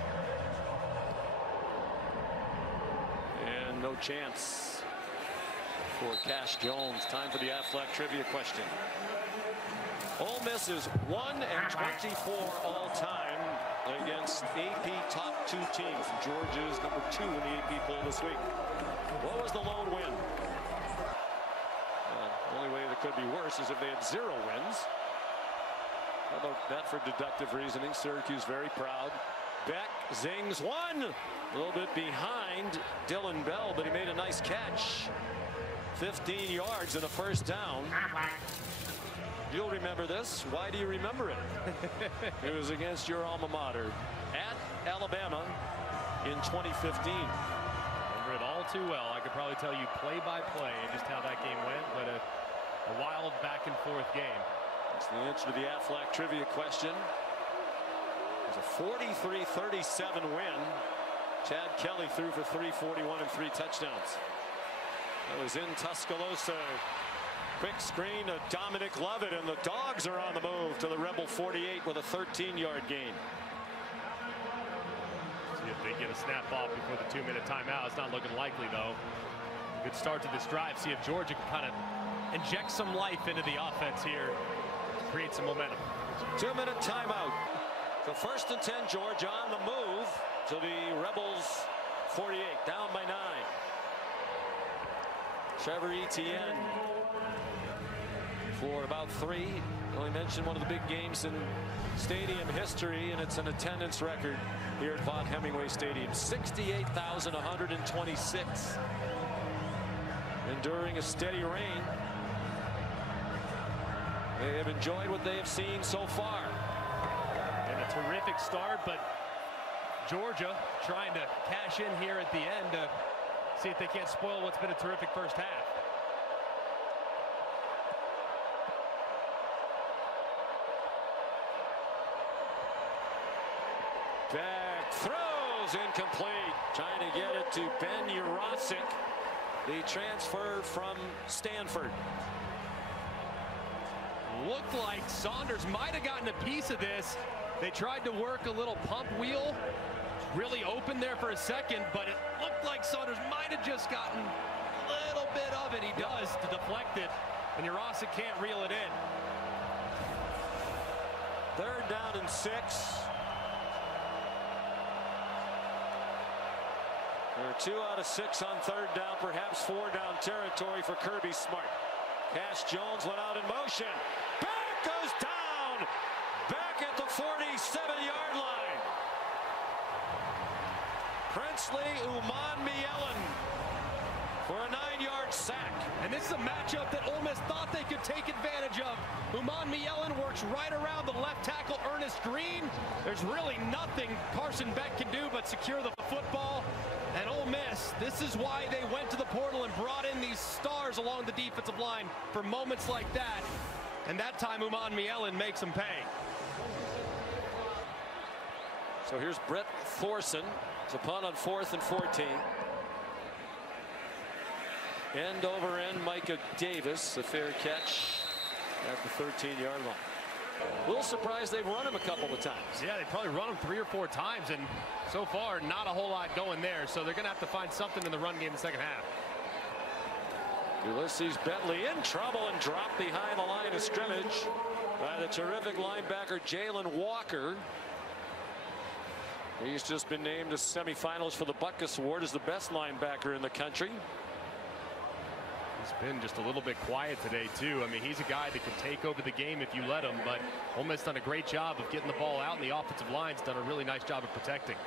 And no chance for Cash Jones. Time for the Aflac trivia question. Ole Miss is 1-24 all time against AP top 2 teams. Georgia's number 2 in the AP poll this week. What was the lone win? The only way that could be worse is if they had 0 wins. How about that for deductive reasoning? Syracuse very proud. Beck zings one. A little bit behind Dylan Bell, but he made a nice catch. 15 yards and a first down. You'll remember this. Why do you remember it? It was against your alma mater at Alabama in 2015. Remember it all too well. I could probably tell you play by play just how that game went, but a wild back and forth game. That's the answer to the Aflac trivia question. It was a 43-37 win. Chad Kelly threw for 341 and 3 touchdowns. That was in Tuscaloosa. Quick screen to Dominic Lovett, and the Dogs are on the move to the Rebel 48 with a 13-yard gain. See if they get a snap off before the 2-minute timeout. It's not looking likely, though. Good start to this drive. See if Georgia can kind of inject some life into the offense here to create some momentum. 2-minute timeout. So 1st and 10, Georgia on the move to the Rebels 48, down by 9. Trevor Etienne for about 3. Only mentioned one of the big games in stadium history, and it's an attendance record here at Vaught Hemingway Stadium. 68,126. Enduring a steady rain. They have enjoyed what they have seen so far. And a terrific start, but Georgia trying to cash in here at the end to see if they can't spoil what's been a terrific first half. Back throws incomplete. Trying to get it to Ben Urosic, the transfer from Stanford. Looked like Saunders might have gotten a piece of this. They tried to work a little pump wheel. Really open there for a second, but it looked like Saunders might have just gotten a little bit of it. He does to deflect it, and Urosic can't reel it in. 3rd down and 6. There are 2 out of 6 on 3rd down, perhaps 4 down territory for Kirby Smart. Cash Jones went out in motion. Back goes down. Back at the 47-yard line. Princely Umanmielen for a 9-yard sack. And this is a matchup that Ole Miss thought they could take advantage of. Umanmielen works right around the left tackle, Ernest Green. There's really nothing Carson Beck can do but secure the football. And Ole Miss, this is why they went to the portal and brought in these stars along the defensive line for moments like that. And that time Umanmielen makes them pay. So here's Brett Thorson. It's a punt on 4th and 14. End over end, Micah Davis, a fair catch at the 13-yard line. A little surprised they've run him a couple of times. Yeah, they probably run him 3 or 4 times, and so far not a whole lot going there. So they're going to have to find something in the run game in the second half. Ulysses Bentley in trouble and dropped behind the line of scrimmage by the terrific linebacker Jalen Walker. He's just been named to semifinals for the Butkus Award as the best linebacker in the country. He's been just a little bit quiet today, too. I mean, he's a guy that can take over the game if you let him, but Ole Miss done a great job of getting the ball out, and the offensive line's done a really nice job of protecting.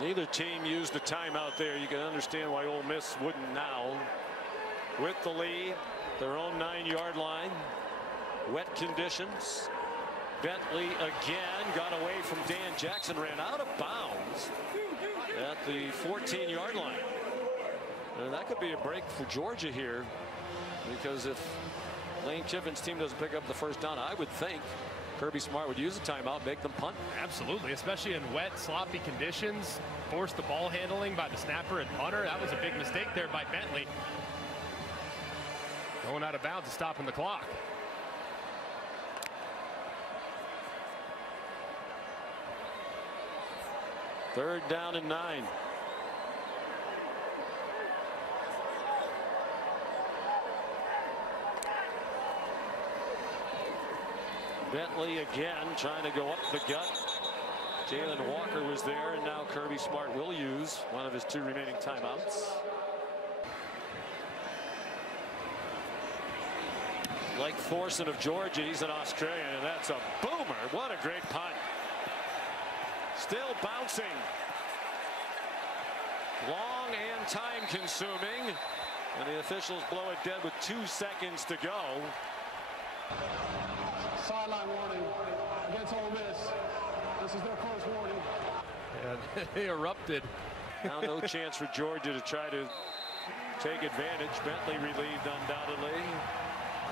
Neither team used the timeout there. You can understand why Ole Miss wouldn't now. With the lead, their own 9-yard line. Wet conditions. Bentley again got away from Dan Jackson, ran out of bounds at the 14-yard line. And that could be a break for Georgia here, because if Lane Kiffin's team doesn't pick up the first down, I would think Kirby Smart would use a timeout, make them punt. Absolutely, especially in wet, sloppy conditions. Force the ball handling by the snapper and punter. That was a big mistake there by Bentley. Going out of bounds and stopping the clock. Third down and 9. Bentley again trying to go up the gut. Jalen Walker was there, and now Kirby Smart will use one of his 2 remaining timeouts. Like Thorson of Georgia, he's an Australian, and that's a boomer. What a great punt. Still bouncing. Long and time consuming. And the officials blow it dead with 2 seconds to go. Sideline warning against Ole Miss. This is their first warning. And they erupted. Now no chance for Georgia to try to take advantage. Bentley relieved undoubtedly.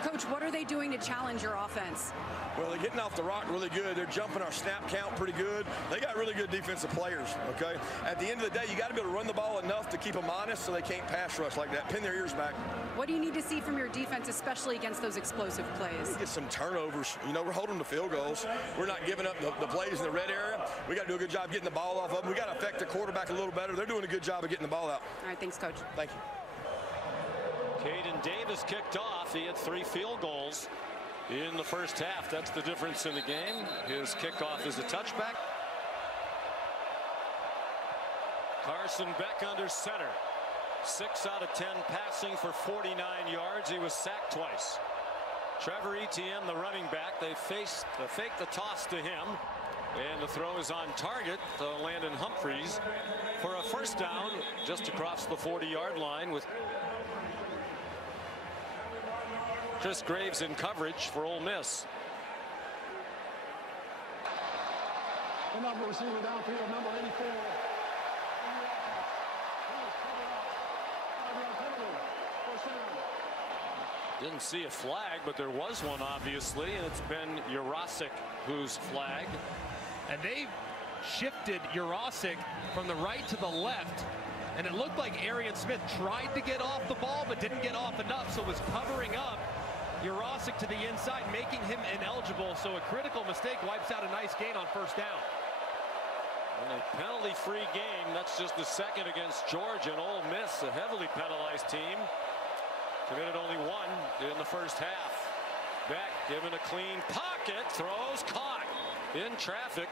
Coach, what are they doing to challenge your offense? Well, they're getting off the rock really good. They're jumping our snap count pretty good. They got really good defensive players, okay? At the end of the day, you got to be able to run the ball enough to keep them honest so they can't pass rush like that. Pin their ears back. What do you need to see from your defense, especially against those explosive plays? Get some turnovers. You know, we're holding them to field goals. We're not giving up the plays in the red area. We got to do a good job getting the ball off of them. We got to affect the quarterback a little better. They're doing a good job of getting the ball out. All right, thanks, Coach. Thank you. Caden Davis kicked off. He had 3 field goals in the first half. That's the difference in the game. His kickoff is a touchback. Carson Beck under center. 6 out of 10 passing for 49 yards. He was sacked twice. Trevor Etienne, the running back, they fake the toss to him. And the throw is on target to Landon Humphreys for a first down just across the 40-yard line, with Chris Graves in coverage for Ole Miss. The number receiver downfield, number 84. Didn't see a flag, but there was one, obviously, and it's been Jurasik who's flagged. And they shifted Jurasik from the right to the left, and it looked like Arian Smith tried to get off the ball but didn't get off enough, so was covering up Jurasik to the inside, making him ineligible. So a critical mistake wipes out a nice gain on first down. In a penalty-free game, that's just the second against Georgia. And Ole Miss, a heavily penalized team, committed only 1 in the first half. Beck given a clean pocket, throws, caught in traffic.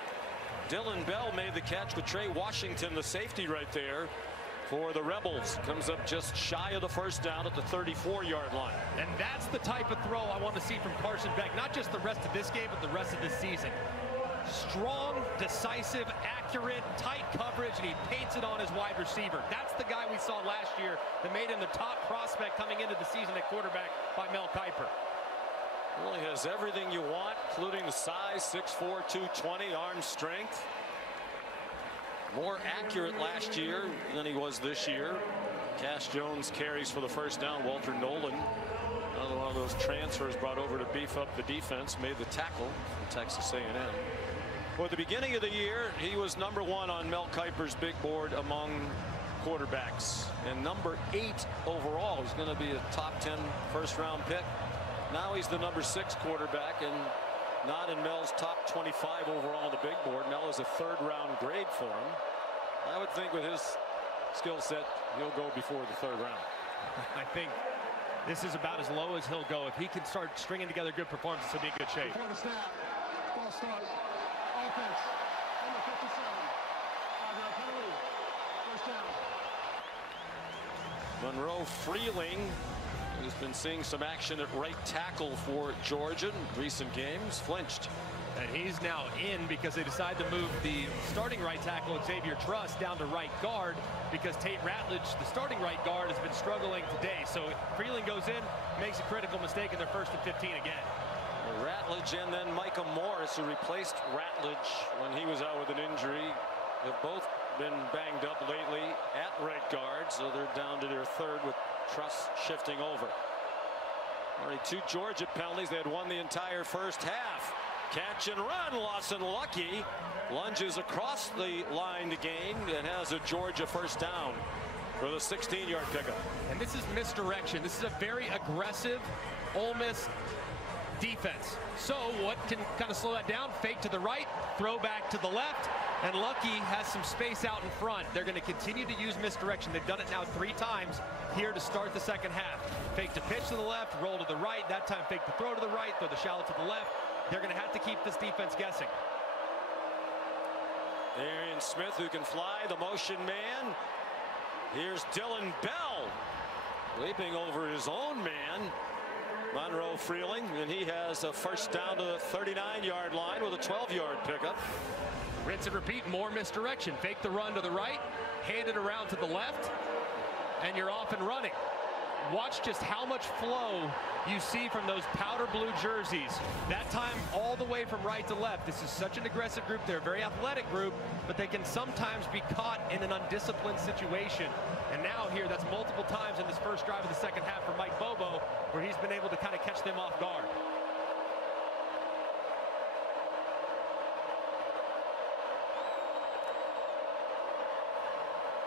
Dylan Bell made the catch with Trey Washington, the safety right there for the Rebels. Comes up just shy of the first down at the 34-yard line. And that's the type of throw I want to see from Carson Beck, not just the rest of this game, but the rest of this season. Strong, decisive, accurate, tight coverage, and he paints it on his wide receiver. That's the guy we saw last year that made him the top prospect coming into the season at quarterback by Mel Kiper. Really has everything you want, including the size, 6'4", 220, arm strength. More accurate last year than he was this year. Cash Jones carries for the first down. Walter Nolan, another one of those transfers brought over to beef up the defense, made the tackle from Texas A&M. Well, at the beginning of the year, he was number 1 on Mel Kiper's big board among quarterbacks, and number 8 overall. He's going to be a top 10 first-round pick. Now he's the number 6 quarterback, and not in Mel's top 25 overall on the big board. Mel is a 3rd-round grade for him. I would think with his skill set, he'll go before the 3rd round. I think this is about as low as he'll go. If he can start stringing together good performances, he'll be in good shape. Before the snap, ball start, offense, number 57. 5-yard penalty, first down. Monroe Freeling, who's been seeing some action at right tackle for Georgia in recent games, flinched. And he's now in because they decided to move the starting right tackle, Xavier Truss, down to right guard because Tate Ratledge, the starting right guard, has been struggling today. So Freeling goes in, makes a critical mistake, and they're 1st and 15 again. Ratledge and then Micah Morris, who replaced Ratledge when he was out with an injury, have both been banged up lately at right guard, so they're down to their 3rd with Truss shifting over. Already 2 Georgia penalties. They had won the entire first half. Catch and run. Lawson Lucky lunges across the line to gain and has a Georgia first down for the 16-yard pickup. And this is misdirection. This is a very aggressive Ole Miss defense. So what can kind of slow that down? Fake to the right, throw back to the left, and Lucky has some space out in front. They're going to continue to use misdirection. They've done it now 3 times here to start the second half. Fake to pitch to the left, roll to the right. That time fake to throw to the right, throw the shallow to the left. They're going to have to keep this defense guessing. Arian Smith, who can fly, the motion man. Here's Dylan Bell leaping over his own man, Monroe Freeling, and he has a first down to the 39-yard line with a 12-yard pickup. Rinse and repeat, more misdirection. Fake the run to the right, hand it around to the left, and you're off and running. Watch just how much flow you see from those powder blue jerseys. That time all the way from right to left. This is such an aggressive group. They're a very athletic group, but they can sometimes be caught in an undisciplined situation. And now here, that's multiple times in this first drive of the second half for Mike Bobo, where he's been able to kind of catch them off guard.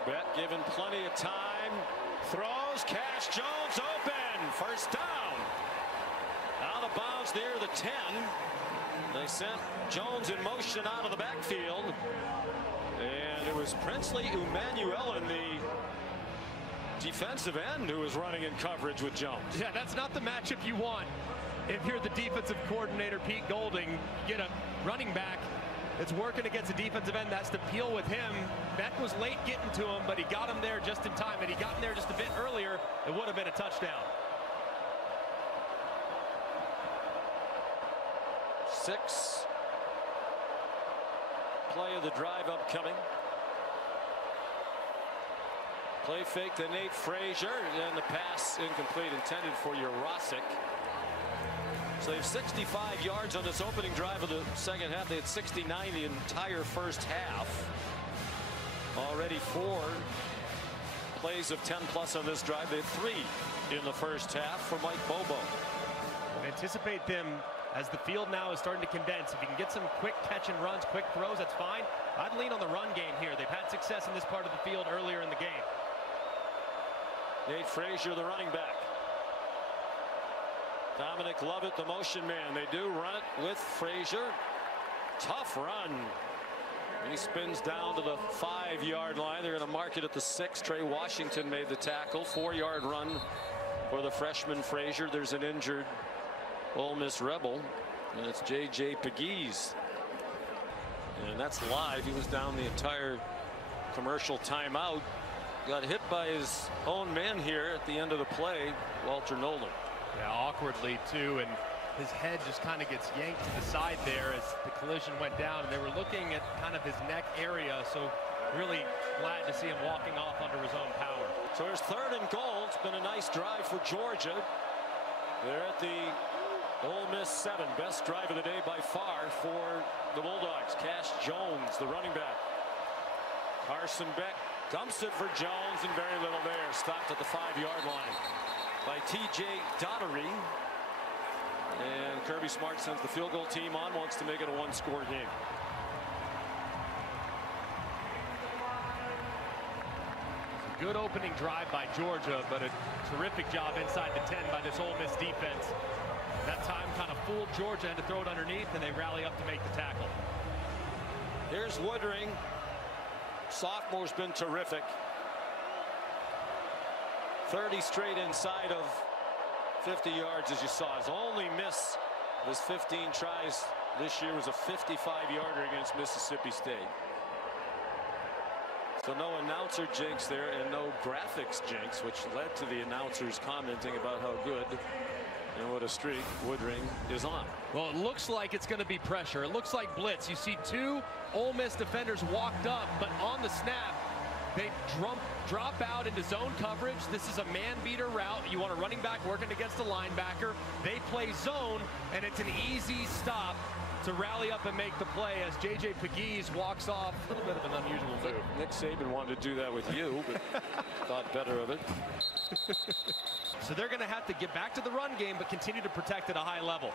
Bet given plenty of time. Throws. Cash Jones open. First down. Out of bounds near the 10. They sent Jones in motion out of the backfield. And it was Princely Umanuelen, the defensive end, who was running in coverage with Jones. Yeah, that's not the matchup you want. If you're the defensive coordinator, Pete Golding, you get a running back that's working against a defensive end that's to peel with him. Beck was late getting to him, but he got him there just in time. And he got him there just a bit earlier, it would have been a touchdown. 6 play of the drive upcoming. Play fake to Nate Frazier, and the pass incomplete, intended for Urosic. So they have 65 yards on this opening drive of the second half. They had 69 the entire first half. Already 4 plays of 10 plus on this drive. They had 3 in the first half for Mike Bobo. Anticipate them as the field now is starting to condense. If you can get some quick catch and runs, quick throws, that's fine. I'd lean on the run game here. They've had success in this part of the field earlier in the game. Nate Frazier, the running back. Dominic Lovett, the motion man. They do run it with Frazier. Tough run. He spins down to the 5-yard line. They're going to mark it at the 6. Trey Washington made the tackle. 4-yard run for the freshman Frazier. There's an injured Ole Miss Rebel, and it's J.J. Pegues. And that's live. He was down the entire commercial timeout. Got hit by his own man here at the end of the play, Walter Nolan. Yeah, awkwardly too, and his head just kind of gets yanked to the side there as the collision went down, and they were looking at kind of his neck area, so really glad to see him walking off under his own power. So there's 3rd and goal. It's been a nice drive for Georgia. They're at the Ole Miss 7. Best drive of the day by far for the Bulldogs. Cash Jones, the running back. Carson Beck dumps it for Jones, and very little there. Stopped at the 5-yard line by T.J. Daugherty. And Kirby Smart sends the field goal team on, wants to make it a 1-score game. Good opening drive by Georgia, but a terrific job inside the 10 by this Ole Miss defense. That time kind of fooled Georgia and to throw it underneath, and they rally up to make the tackle. Here's Woodring. Sophomore's been terrific. 30 straight inside of 50 yards, as you saw. His only miss of his 15 tries this year was a 55-yarder against Mississippi State. So no announcer jinx there and no graphics jinx, which led to the announcers commenting about how good and what a streak Woodring is on. Well, it looks like it's going to be pressure. It looks like blitz. You see two Ole Miss defenders walked up, but on the snap, they drop out into zone coverage. This is a man beater route. You want a running back working against a linebacker. They play zone, and it's an easy stop to rally up and make the play as J.J. Pegues walks off. A little bit of an unusual move. Nick Saban wanted to do that with you, but thought better of it. So they're going to have to get back to the run game, but continue to protect at a high level.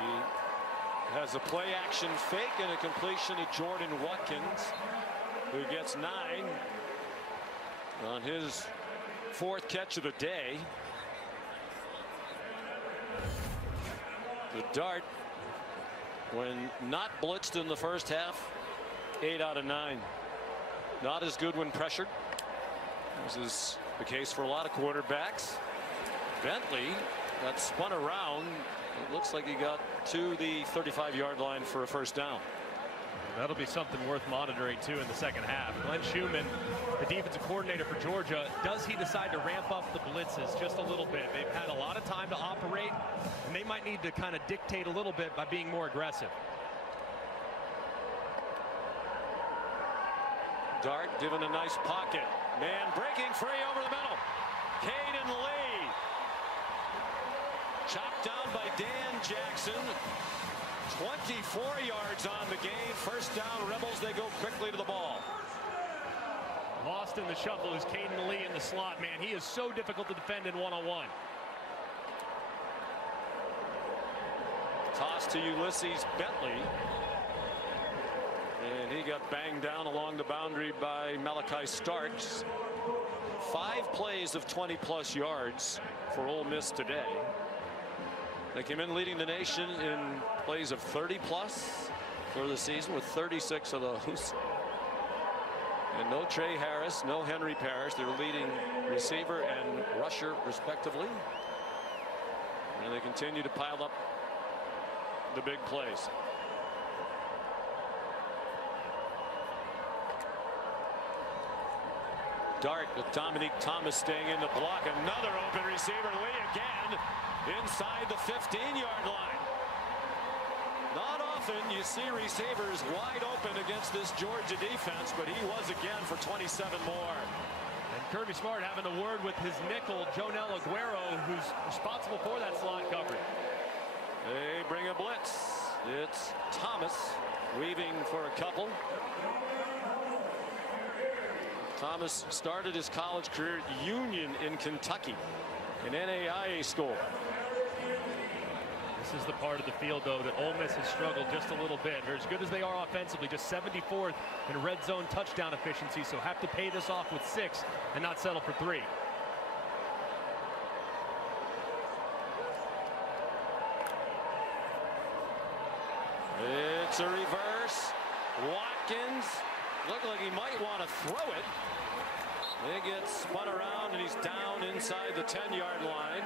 He has a play action fake and a completion to Jordan Watkins, who gets 9 on his 4th catch of the day. The dart, when not blitzed in the first half, 8 out of 9. Not as good when pressured. This is the case for a lot of quarterbacks. Bentley got spun around. It looks like he got to the 35-yard line for a first down. That'll be something worth monitoring too in the second half. Glenn Schumann, the defensive coordinator for Georgia, does he decide to ramp up the blitzes just a little bit? They've had a lot of time to operate, and they might need to kind of dictate a little bit by being more aggressive. Dart given a nice pocket. Man breaking free over the middle. Caden Lee. Chopped down by Dan Jackson. 24 yards on the game. First down, Rebels. They go quickly to the ball. Lost in the shuffle is Caden Lee in the slot. Man, he is so difficult to defend in one-on-one. Toss to Ulysses Bentley. And he got banged down along the boundary by Malachi Starks. 5 plays of 20-plus yards for Ole Miss today. They came in leading the nation in plays of 30-plus for the season, with 36 of those. And no Trey Harris, no Henry Parrish. They're leading receiver and rusher, respectively. And they continue to pile up the big plays. Dart with Dominique Thomas staying in the block. Another open receiver. Lee again inside the 15-yard line. Not often you see receivers wide open against this Georgia defense, but he was again for 27 more. And Kirby Smart having a word with his nickel, Jonel Aguero, who's responsible for that slot coverage. They bring a blitz. It's Thomas weaving for a couple. Thomas started his college career at Union in Kentucky, an NAIA school. This is the part of the field, though, that Ole Miss has struggled just a little bit. They're as good as they are offensively, just 74th in red zone touchdown efficiency, so have to pay this off with 6 and not settle for 3. It's a reverse. Watkins looked like he might want to throw it. He gets spun around and he's down inside the 10-yard line.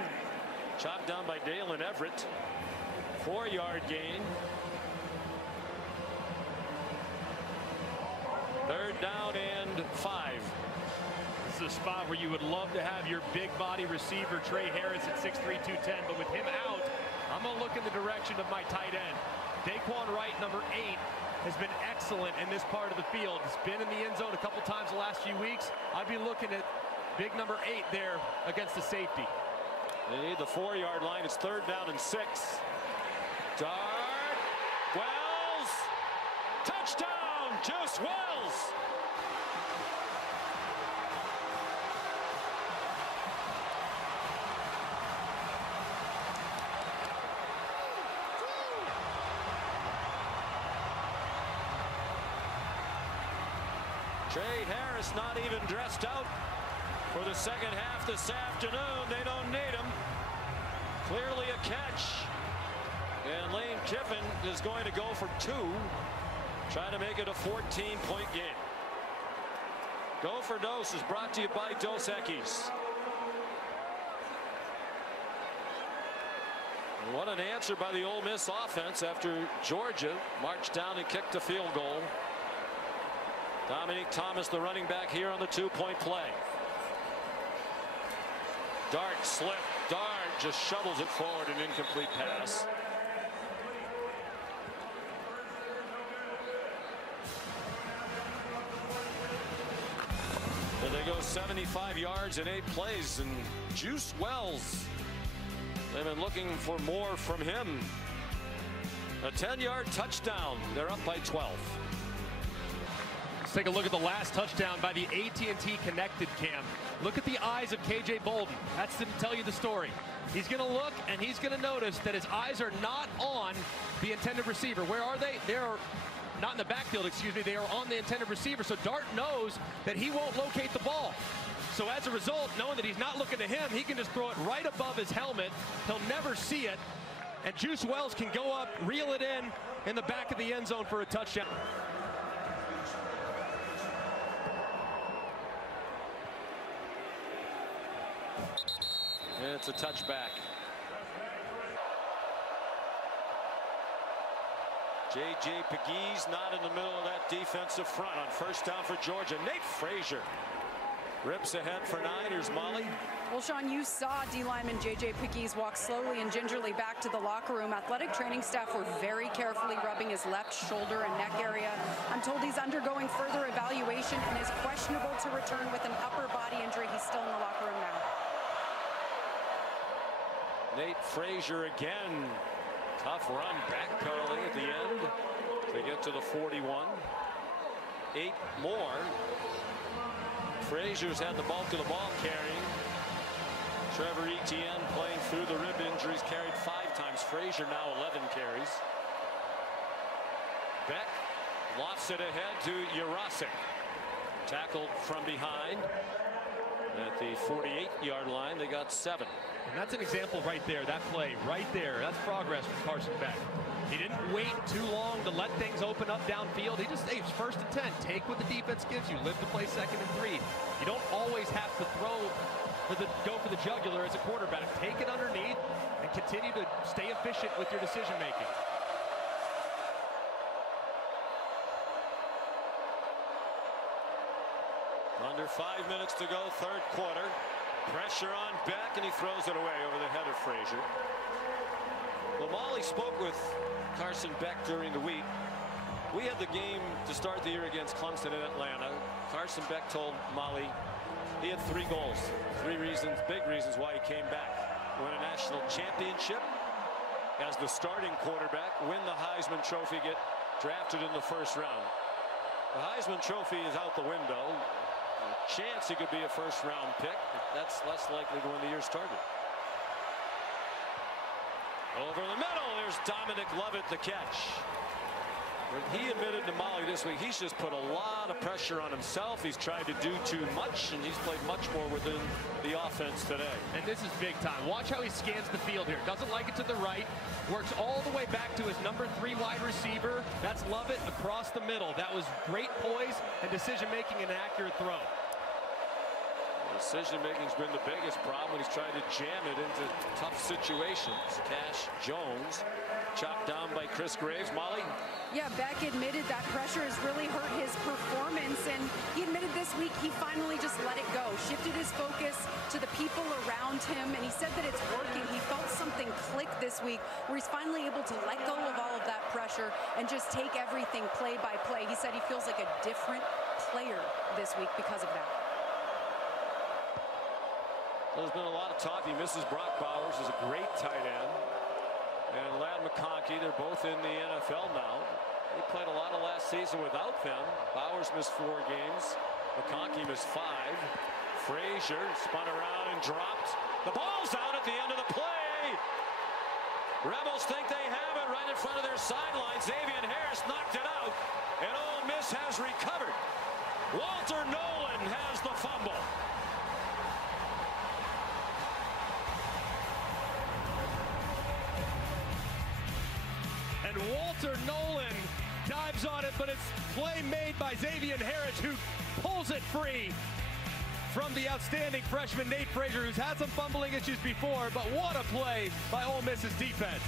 Chopped down by Dalen Everett. 4-yard gain. 3rd down and 5. This is a spot where you would love to have your big body receiver Trey Harris at 6'3", 210, but with him out, I'm going to look in the direction of my tight end. Daquan Wright, number 8, has been excellent in this part of the field. He's been in the end zone a couple times the last few weeks. I'd be looking at big number 8 there against the safety. They need the 4-yard line. It's 3rd down and 6. Dart. Wells. Touchdown, Juice Wells. Trey Harris not even dressed out for the second half this afternoon. They don't need him. Clearly a catch. And Lane Kiffin is going to go for 2. Trying to make it a 14-point game. Go for Dose is brought to you by Dos Equis. And what an answer by the Ole Miss offense after Georgia marched down and kicked a field goal Dominique Thomas, the running back here on the 2-point play. Dart slip. Dart just shovels it forward, an incomplete pass. And they go 75 yards in 8 plays, and Juice Wells, they've been looking for more from him. A 10-yard touchdown. They're up by 12. Let's take a look at the last touchdown by the AT&T Connected Cam. Look at the eyes of KJ Bolden. That's to tell you the story. He's going to look and he's going to notice that his eyes are not on the intended receiver. Where are they? They are not in the backfield, excuse me. They are on the intended receiver. So Dart knows that he won't locate the ball. So as a result, knowing that he's not looking to him, he can just throw it right above his helmet. He'll never see it. And Juice Wells can go up, reel it in the back of the end zone for a touchdown. And it's a touchback. J.J. Pegues not in the middle of that defensive front on first down for Georgia. Nate Frazier rips ahead for 9. Here's Molly. Well, Sean, you saw D lineman J.J. Pegues walk slowly and gingerly back to the locker room. Athletic training staff were very carefully rubbing his left shoulder and neck area. I'm told he's undergoing further evaluation and is questionable to return with an upper body injury. He's still in the locker room now. Nate Frazier again. Tough run back, Carly, at the end. They get to the 41. 8 more. Frazier's had the bulk of the ball carrying. Trevor Etienne playing through the rib injuries, carried 5 times. Frazier now 11 carries. Beck lofts it ahead to Jurasik. Tackled from behind. At the 48-yard line, they got 7. And that's an example right there, that play right there. That's progress from Carson Beck. He didn't wait too long to let things open up downfield. He just stays 1st and 10. Take what the defense gives you. Live to play 2nd and 3. You don't always have to go for the jugular as a quarterback. Take it underneath and continue to stay efficient with your decision making. Under 5 minutes to go, 3rd quarter. Pressure on Beck, and he throws it away over the head of Frazier. Well, Molly spoke with Carson Beck during the week. We had the game to start the year against Clemson in Atlanta. Carson Beck told Molly he had 3 goals. 3 reasons, big reasons why he came back. Win a national championship as the starting quarterback, win the Heisman Trophy, get drafted in the 1st round. The Heisman Trophy is out the window. A chance he could be a 1st round pick, but that's less likely when the year started. Over the middle, there's Dominic Lovett, the catch. When he admitted to Molly this week, he's just put a lot of pressure on himself. He's tried to do too much, and he's played much more within the offense today. And this is big time. Watch how he scans the field here. Doesn't like it to the right. Works all the way back to his number 3 wide receiver. That's Lovett across the middle. That was great poise and decision-making and an accurate throw. Decision-making's been the biggest problem when he's tried to jam it into tough situations. Cash Jones chopped down by Chris Graves. Molly? Yeah, Beck admitted that pressure has really hurt his performance, and he admitted this week he finally just let it go, shifted his focus to the people around him, and he said that it's working. He felt something click this week where he's finally able to let go of all of that pressure and just take everything play by play. He said he feels like a different player this week because of that. There's been a lot of talk. He misses Brock Bowers, who's a great tight end. And Ladd McConkey, they're both in the NFL now. They played a lot of last season without them. Bowers missed 4 games. McConkey missed 5. Frazier spun around and dropped. The ball's out at the end of the play. Rebels think they have it right in front of their sideline. Xavier Harris knocked it out, and Ole Miss has recovered. Walter Nolan has the fumble. And Walter Nolan dives on it, but it's play made by Xavier Harris, who pulls it free from the outstanding freshman Nate Frazier, who's had some fumbling issues before, but what a play by Ole Miss's defense.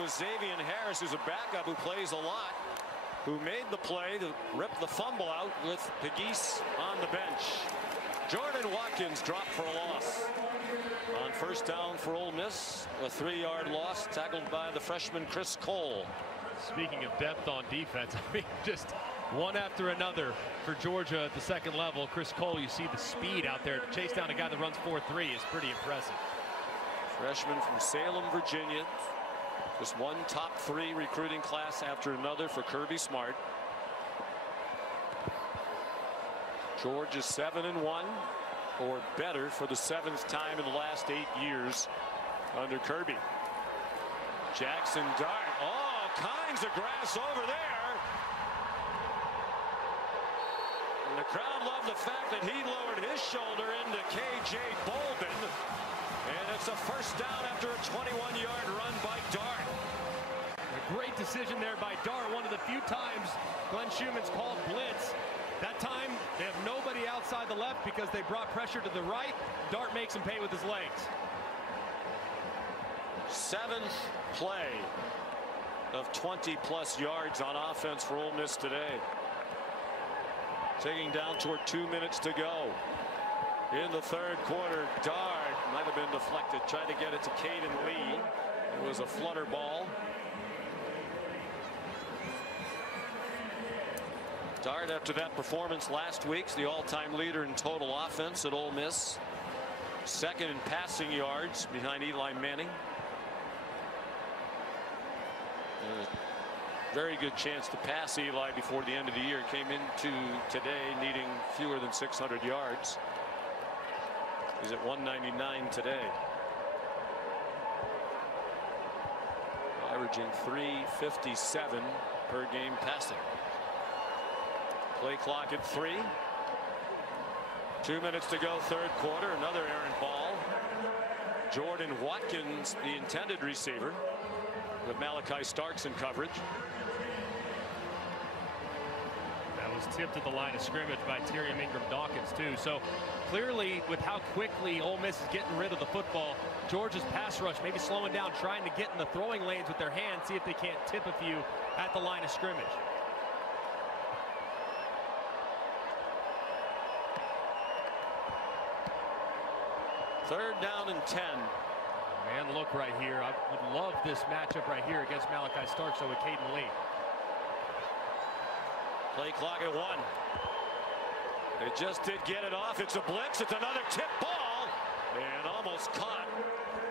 With Xavier Harris, who's a backup who plays a lot. who made the play to rip the fumble out with Pegues on the bench. Jordan Watkins dropped for a loss. On first down for Ole Miss, a 3-yard loss tackled by the freshman Chris Cole. Speaking of depth on defense, I mean, just one after another for Georgia at the second level. Chris Cole, you see the speed out there to chase down a guy that runs 4.3 is pretty impressive. Freshman from Salem, Virginia. Just one top 3 recruiting class after another for Kirby Smart. Georgia 7-1 or better for the 7th time in the last 8 years under Kirby. Jackson Dart, all kinds of grass over there. And the crowd loved the fact that he lowered his shoulder into KJ Bolden. And it's a first down after a 21-yard run by Dart. A great decision there by Dart. One of the few times Glenn Schumann's called blitz. That time they have nobody outside the left because they brought pressure to the right. Dart makes him pay with his legs. 7th play of 20+ yards on offense for Ole Miss today. Taking down toward 2 minutes to go. In the third quarter, Dart might have been deflected. Tried to get it to Caden Lee. It was a flutter ball. Dart, after that performance last week's the all-time leader in total offense at Ole Miss. 2nd in passing yards behind Eli Manning. A very good chance to pass Eli before the end of the year. Came into today needing fewer than 600 yards. He's at 199 today. Averaging 357 per game passing. Play clock at 3. 2 minutes to go, third quarter. Another errant ball. Jordan Watkins, the intended receiver, with Malachi Starks in coverage. That was tipped at the line of scrimmage by Tyrion Ingram Dawkins too. So clearly, with how quickly Ole Miss is getting rid of the football, Georgia's pass rush maybe slowing down, trying to get in the throwing lanes with their hands, see if they can't tip a few at the line of scrimmage. Third down and 10. Man, look right here. I would love this matchup right here against Malachi Starks with Caden Lee. Play clock at 1. They just did get it off. It's a blitz. It's another tip ball. And almost caught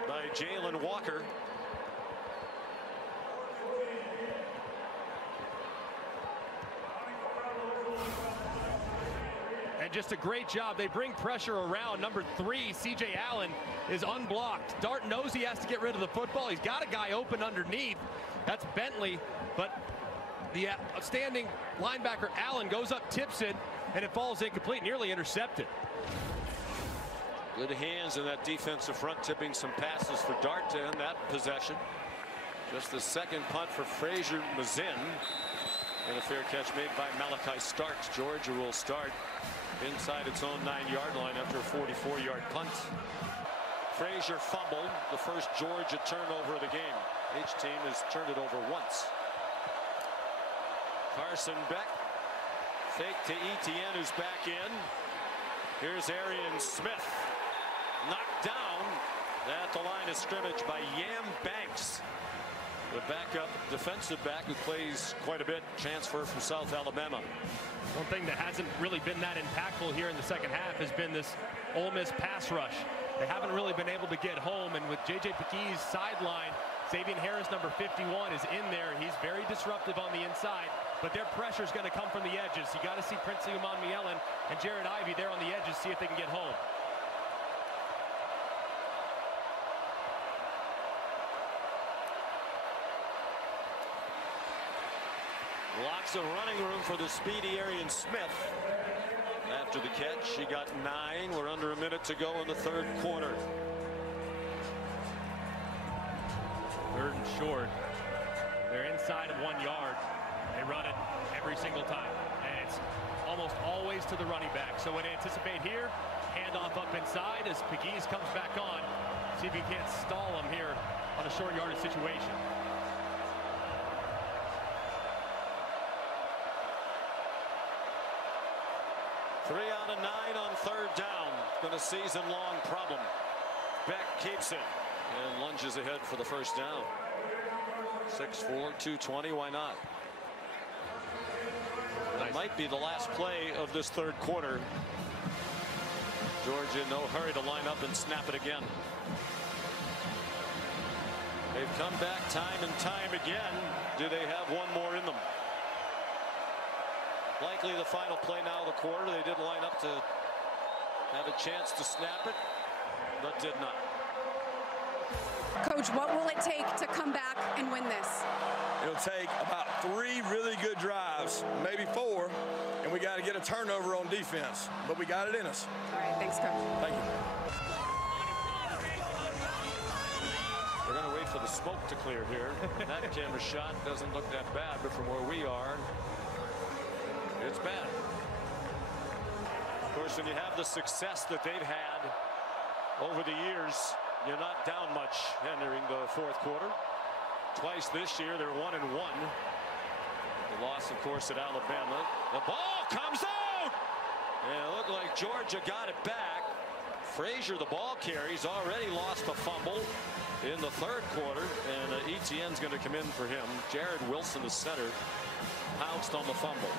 by Jalen Walker. And just a great job. They bring pressure around. Number 3, C.J. Allen, is unblocked. Dart knows he has to get rid of the football. He's got a guy open underneath. That's Bentley. But the outstanding linebacker Allen goes up, tips it, and it falls incomplete, nearly intercepted. Good hands in that defensive front, tipping some passes for Dart to end that possession. Just the second punt for Frazier Mazin. And a fair catch made by Malachi Starks. Georgia will start inside its own 9-yard line after a 44-yard punt. Frazier fumbled the first Georgia turnover of the game. Each team has turned it over once. Carson Beck, fake to Etienne, who's back in. Here's Arian Smith, knocked down at the line of scrimmage by Yam Banks, the backup defensive back who plays quite a bit, transfer from South Alabama. One thing that hasn't really been that impactful here in the second half has been this Ole Miss pass rush. They haven't really been able to get home, and with J.J. Pegues sideline, Xavier Harris, number 51, is in there. He's very disruptive on the inside, but their pressure is going to come from the edges. You got to see Princey Umanmielen and Jared Ivey there on the edges, see if they can get home. Lots of running room for the speedy Arian Smith. After the catch, he got 9. We're under a minute to go in the third quarter. Third and short. They're inside of 1 yard. They run it every single time, and it's almost always to the running back. So what anticipate here, handoff up inside as Pegues comes back on. See if he can't stall him here on a short yardage situation. 3 out of 9 on third down. It's been a season-long problem. Beck keeps it and lunges ahead for the first down. 6'4", 220. Why not? That might be the last play of this third quarter. Georgia in no hurry to line up and snap it again. They've come back time and time again. Do they have one more in them? Likely the final play now of the quarter. They did line up to have a chance to snap it, but did not. Coach, what will it take to come back and win this? It'll take about 3 really good drives, maybe 4, and we got to get a turnover on defense. But we got it in us. All right, thanks, Coach. Thank you. We're going to wait for the smoke to clear here. That camera shot doesn't look that bad, but from where we are, it's bad. Of course, when you have the success that they've had over the years, you're not down much entering the fourth quarter. Twice this year, they're 1-1. The loss, of course, at Alabama. The ball comes out! And it looked like Georgia got it back. Frazier, the ball carries, already lost a fumble in the third quarter, and Etienne's going to come in for him. Jared Wilson, the center, pounced on the fumble.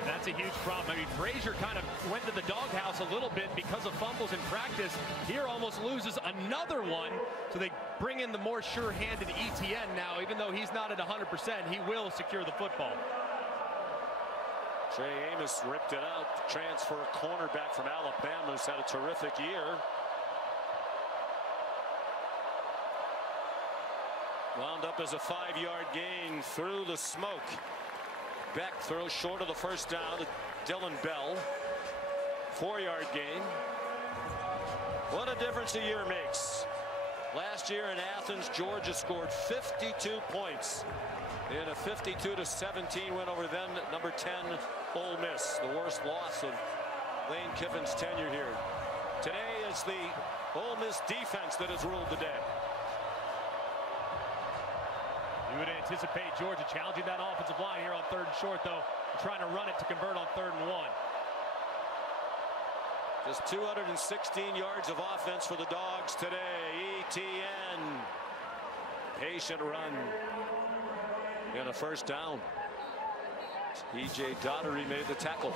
And that's a huge problem. I mean, Frazier kind of went to the doghouse a little bit because of fumbles in practice. Here almost loses another one. So they bring in the more sure-handed Etienne now. Even though he's not at 100%, he will secure the football. Trey Amos ripped it out. Transfer cornerback from Alabama who's had a terrific year. Wound up as a 5-yard gain through the smoke. Beck throws short of the first down to Dylan Bell. 4-yard gain. What a difference a year makes. Last year in Athens, Georgia scored 52 points in a 52-17 win over then number 10 Ole Miss. The worst loss of Lane Kiffin's tenure here. Today is the Ole Miss defense that has ruled the day. You would anticipate Georgia challenging that offensive line here on 3rd and short, though, trying to run it to convert on 3rd and 1. Just 216 yards of offense for the Dogs today. Etienne. Patient run. And a first down. E.J. Daugherty made the tackle.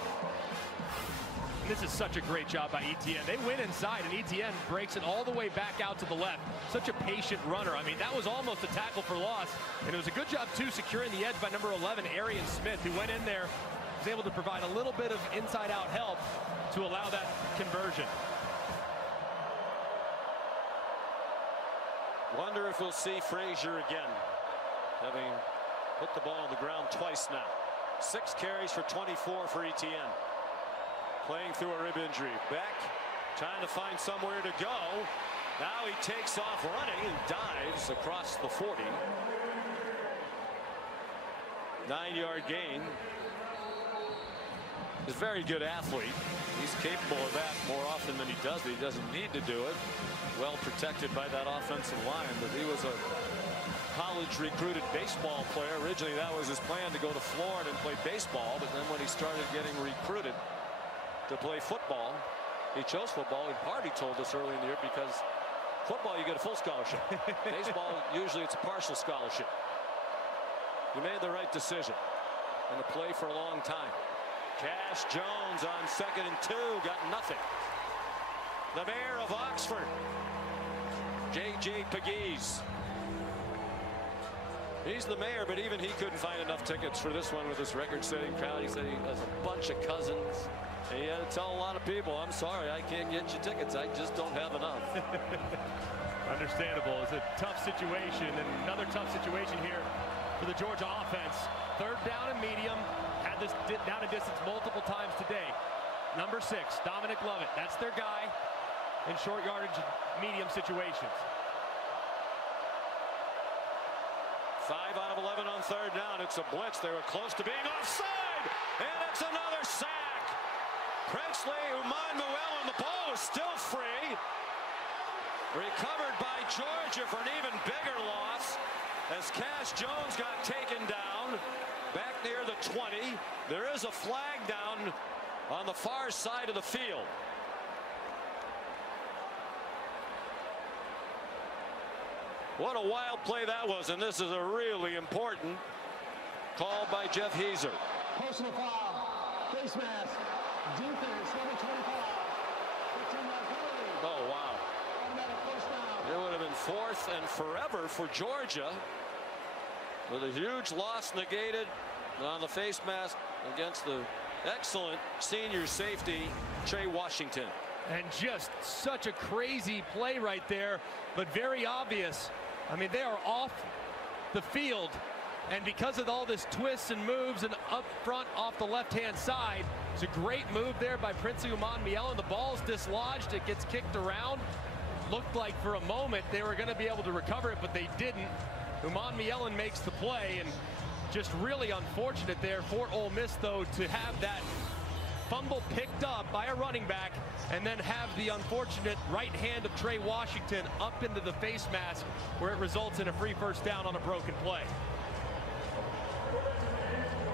And this is such a great job by Etienne. They went inside, and Etienne breaks it all the way back out to the left. Such a patient runner. I mean, that was almost a tackle for loss. And it was a good job, too, securing the edge by number 11, Arian Smith, who went in there, was able to provide a little bit of inside-out help to allow that conversion. Wonder if we'll see Frazier again, having put the ball on the ground twice now. 6 carries for 24 for Etienne. Playing through a rib injury. Beck trying to find somewhere to go. Now he takes off running and dives across the 40. 9-yard gain. He's a very good athlete. He's capable of that more often than he does. He doesn't need to do it. Well protected by that offensive line, but he was a college recruited baseball player. Originally that was his plan, to go to Florida and play baseball, but then when he started getting recruited to play football, he chose football. In part, he told us early in the year, because football you get a full scholarship. Baseball, usually it's a partial scholarship. He made the right decision and to play for a long time. Cash Jones on 2nd and 2, got nothing. The mayor of Oxford, J.J. Pegues. He's the mayor, but even he couldn't find enough tickets for this one with this record-setting crowd. He said he has a bunch of cousins. And he had to tell a lot of people, I'm sorry, I can't get you tickets. I just don't have enough. Understandable. It's a tough situation, and another tough situation here for the Georgia offense. 3rd down and medium. Had this down and distance multiple times today. Number 6, Dominic Lovett. That's their guy in short yardage medium situations. 5 out of 11 on 3rd down. It's a blitz. They were close to being offside. And it's another sack. Princely Uman-Muel, and the ball is still free. Recovered by Georgia for an even bigger loss as Cash Jones got taken down back near the 20. There is a flag down on the far side of the field. What a wild play that was, and this is a really important call by Jeff Heiser. Personal foul, face mask, defense, number 25. 15-yard penalty. Oh, wow. Automatic first down. It would have been 4th and forever for Georgia, with a huge loss negated on the face mask against the excellent senior safety, Trey Washington. And just such a crazy play right there, but very obvious. I mean, they are off the field, and because of all this twists and moves and up front off the left-hand side, it's a great move there by Prince Umanmielen. The ball's dislodged, it gets kicked around. Looked like for a moment they were going to be able to recover it, but they didn't. Umanmielen makes the play, and just really unfortunate there for Ole Miss, though, to have that fumble picked up by a running back and then have the unfortunate right hand of Trey Washington up into the face mask, where it results in a free first down on a broken play.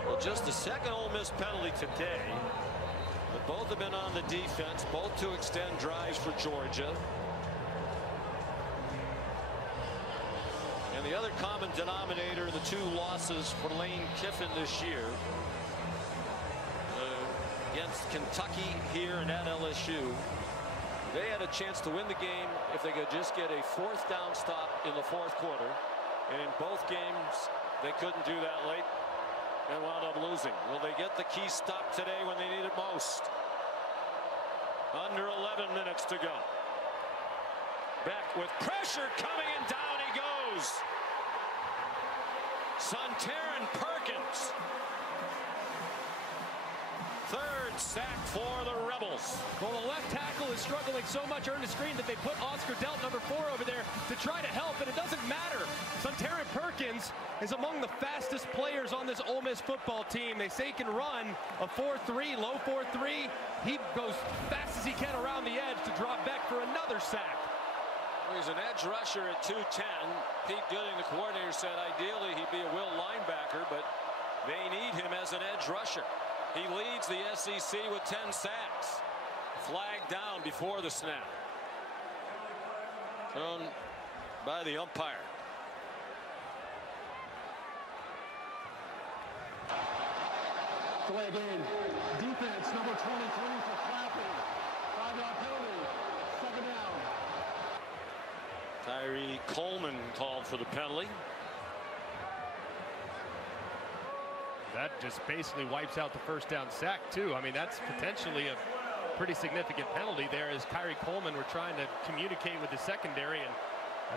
Well, just the second Ole Miss penalty today, but both have been on the defense, both to extend drives for Georgia. And the other common denominator, the 2 losses for Lane Kiffin this year, against Kentucky here and at LSU. They had a chance to win the game if they could just get a 4th down stop in the 4th quarter. And in both games, they couldn't do that late and wound up losing. Will they get the key stop today when they need it most? Under 11 minutes to go. Beck with pressure coming, and down he goes. Sontaran Perkins. 3rd sack for the Rebels. Well, the left tackle is struggling so much, Ernest Green, that they put Oscar Delt, number 4, over there to try to help, and it doesn't matter. Sontaran Perkins is among the fastest players on this Ole Miss football team. They say he can run a 4.3, low 4.3. He goes fast as he can around the edge to drop back for another sack. Well, he's an edge rusher at 210. Pete Gooding, the coordinator, said ideally he'd be a will linebacker, but they need him as an edge rusher. He leads the SEC with 10 sacks. Flagged down before the snap. Thrown by the umpire. Delay game. Defense, number 23 for Clapping. 5-yard penalty. 2nd down. Tyree Coleman called for the penalty. That just basically wipes out the first down sack, too. I mean, that's potentially a pretty significant penalty there, as Kyrie Coleman were trying to communicate with the secondary, and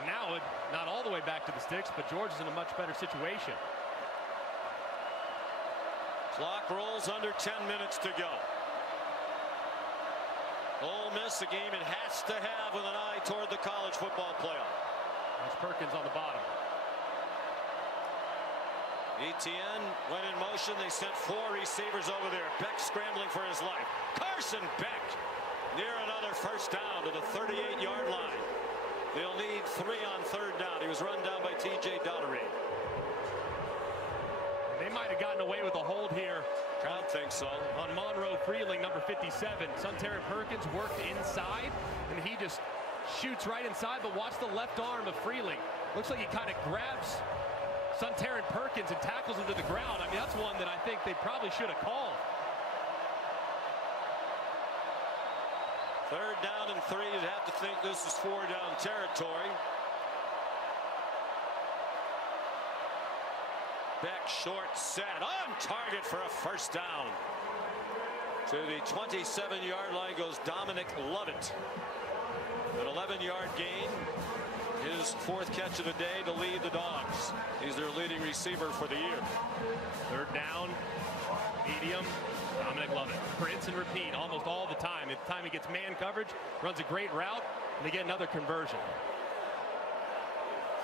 now not all the way back to the sticks, but George is in a much better situation. Clock rolls, under 10 minutes to go. Ole Miss, a game it has to have with an eye toward the college football playoff. That's Perkins on the bottom. Etienne went in motion. They sent 4 receivers over there. Beck scrambling for his life. Carson Beck near another first down to the 38-yard line. They'll need 3 on 3rd down. He was run down by T.J. Daugherty. They might have gotten away with a hold here. Crowd thinks so. On Monroe Freeling, number 57. Sontaran Perkins worked inside, and he just shoots right inside, but watch the left arm of Freeling. Looks like he kind of grabs Sontaran Perkins and tackles him to the ground. I mean, that's one that I think they probably should have called. 3rd down and 3. You'd have to think this is 4-down territory. Beck short set on target for a first down. To the 27-yard line goes Dominic Lovett. An 11-yard gain. His 4th catch of the day to lead the Dogs. He's their leading receiver for the year. 3rd down, medium, Dominic Lovett. Rinse and repeat almost all the time. At the time he gets man coverage, runs a great route, and they get another conversion.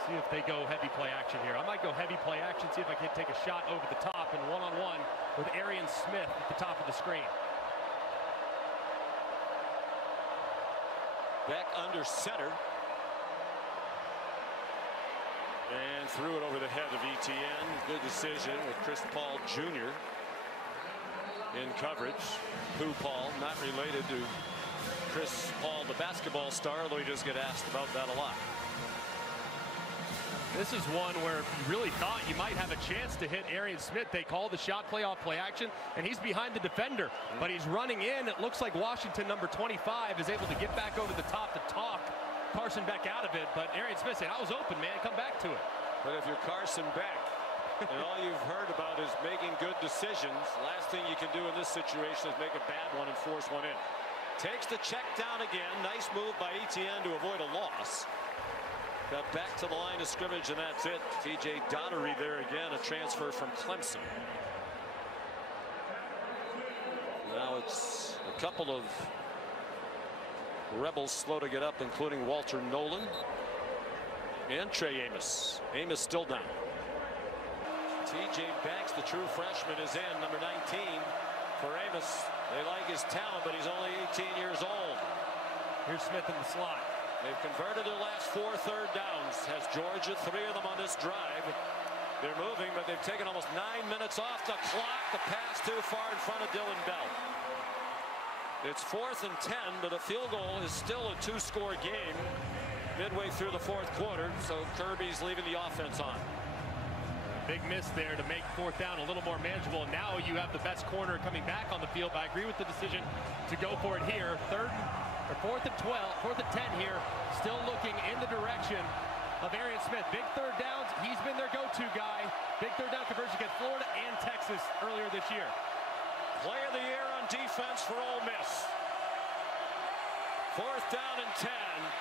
See if they go heavy play action here. I might go heavy play action, see if I can take a shot over the top and one-on-one with Arian Smith at the top of the screen. Beck under center. And threw it over the head of Etienne. Good decision with Chris Paul Jr. in coverage. Pooh Paul, not related to Chris Paul, the basketball star, although he does get asked about that a lot. This is one where you really thought you might have a chance to hit Arian Smith. They call the shot play off play action, and he's behind the defender, but he's running in. It looks like Washington, number 25, is able to get back over the top to talk Carson Beck out of it, but Arian Smith said, I was open, man, come back to it. But if you're Carson Beck, and all you've heard about is making good decisions, last thing you can do in this situation is make a bad one and force one in. Takes the check down again. Nice move by Etienne to avoid a loss. Got back to the line of scrimmage, and that's it. TJ Donnery there again, a transfer from Clemson. Now it's a couple of Rebels slow to get up, including Walter Nolan and Trey Amos. Amos still down. TJ Banks, the true freshman, is in, number 19 for Amos. They like his talent, but he's only 18 years old. Here's Smith in the slot. They've converted their last 4 third downs. Has Georgia 3 of them on this drive. They're moving, but they've taken almost 9 minutes off the clock. The pass too far in front of Dylan Bell. It's 4th and 10, but a field goal is still a 2-score game midway through the 4th quarter, so Kirby's leaving the offense on. Big miss there to make 4th down a little more manageable. Now you have the best corner coming back on the field, but I agree with the decision to go for it here. 4th and 12, 4th and 10 here, still looking in the direction of Arian Smith. Big third downs, he's been their go-to guy. Big third down conversion against Florida and Texas earlier this year. Play of the year on defense for Ole Miss. 4th down and 10,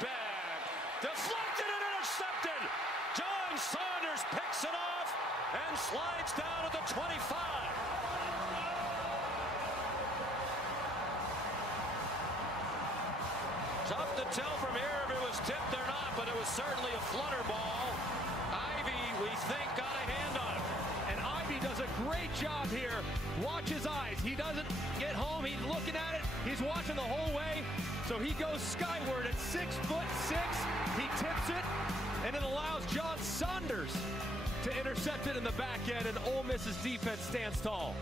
back, deflected and intercepted. John Saunders picks it off and slides down at the 25. Tough to tell from here if it was tipped or not, but it was certainly a flutter ball. Ivy, we think, got a hand on it. And Ivy does a great job here. Watch his eyes. He doesn't get home. He's looking at it. He's watching the whole way. So he goes skyward at 6'6". He tips it, and it allows John Saunders to intercept it in the back end, and Ole Miss's defense stands tall.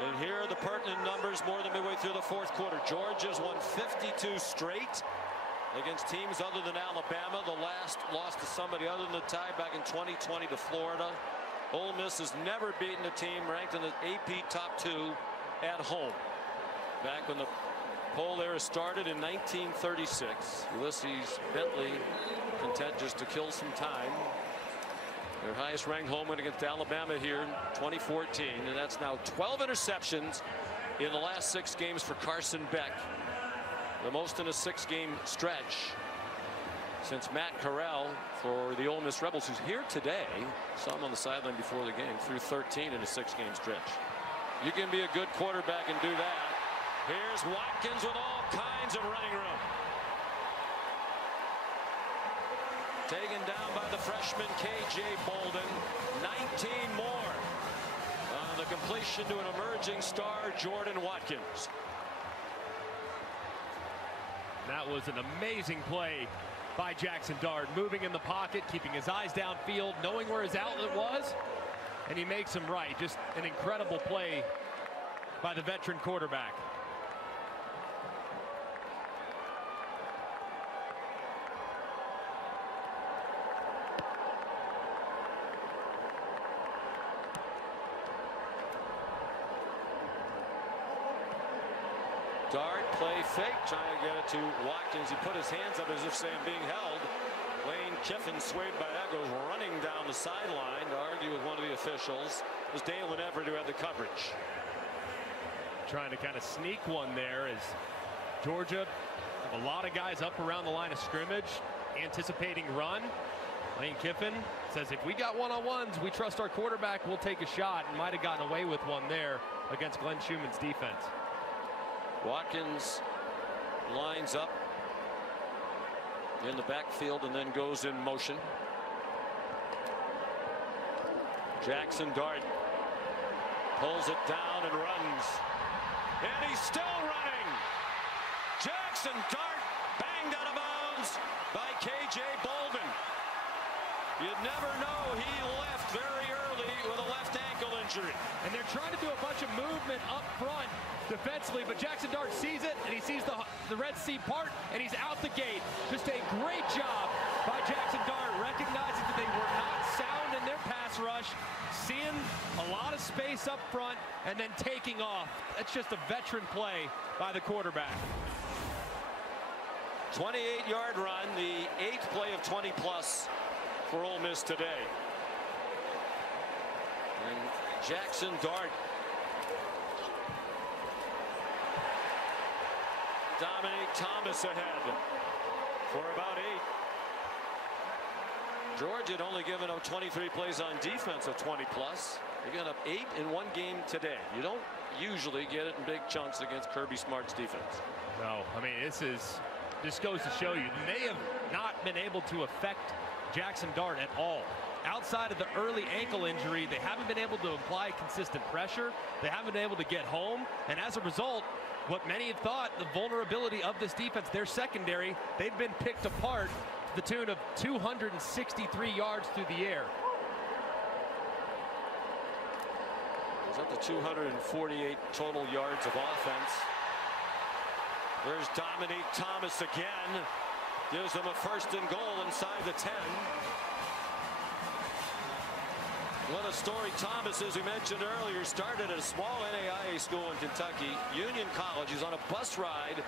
And here are the pertinent numbers more than midway through the 4th quarter. Georgia's won 52 straight against teams other than Alabama. The last loss to somebody other than the tie back in 2020 to Florida. Ole Miss has never beaten a team ranked in the AP top 2 at home. Back when the poll era started in 1936. Ulysses Bentley content just to kill some time. Their highest ranked home win against Alabama here in 2014, and that's now 12 interceptions in the last 6 games for Carson Beck, the most in a 6-game stretch since Matt Corral for the Ole Miss Rebels, who's here today. Saw him on the sideline before the game, threw 13 in a 6-game stretch. You can be a good quarterback and do that. Here's Watkins with all kinds of running room. Taken down by the freshman K.J. Bolden. 19 more on the completion to an emerging star, Jordan Watkins. That was an amazing play by Jackson Dart, moving in the pocket, keeping his eyes downfield, knowing where his outlet was, and he makes him right. Just an incredible play by the veteran quarterback. Dart, play fake, trying to get it to Watkins. He put his hands up as if saying being held. Lane Kiffin, swayed by that, goes running down the sideline to argue with one of the officials. It was Dalen Everett who had the coverage. Trying to kind of sneak one there as Georgia, a lot of guys up around the line of scrimmage, anticipating run. Lane Kiffin says if we got one-on-ones, we trust our quarterback, we'll take a shot, and might have gotten away with one there against Glenn Schumann's defense. Watkins lines up in the backfield and then goes in motion. Jackson Dart pulls it down and runs. And he's still running. Jackson Dart banged out of bounds by K.J. Bolden. You'd never know he left very early with a left ankle injury. And they're trying to do a bunch of movement up front defensively, but Jackson Dart sees it, and he sees the Red Sea part, and he's out the gate. Just a great job by Jackson Dart, recognizing that they were not sound in their pass rush, seeing a lot of space up front, and then taking off. That's just a veteran play by the quarterback. 28-yard run, the 8th play of 20-plus for Ole Miss today. And Jackson Dart. Dominic Thomas ahead for about 8. Georgia had only given up 23 plays on defense of 20-plus. They got up 8 in one game today. You don't usually get it in big chunks against Kirby Smart's defense. No, I mean, this goes to show you they have not been able to affect Jackson Dart at all. Outside of the early ankle injury, they haven't been able to apply consistent pressure. They haven't been able to get home, and as a result, what many had thought, the vulnerability of this defense, their secondary, they've been picked apart to the tune of 263 yards through the air. It's up to 248 total yards of offense. There's Dominic Thomas again. Gives them a 1st and goal inside the 10. What a story. Thomas, as we mentioned earlier, started at a small NAIA school in Kentucky, Union College. He's on a bus ride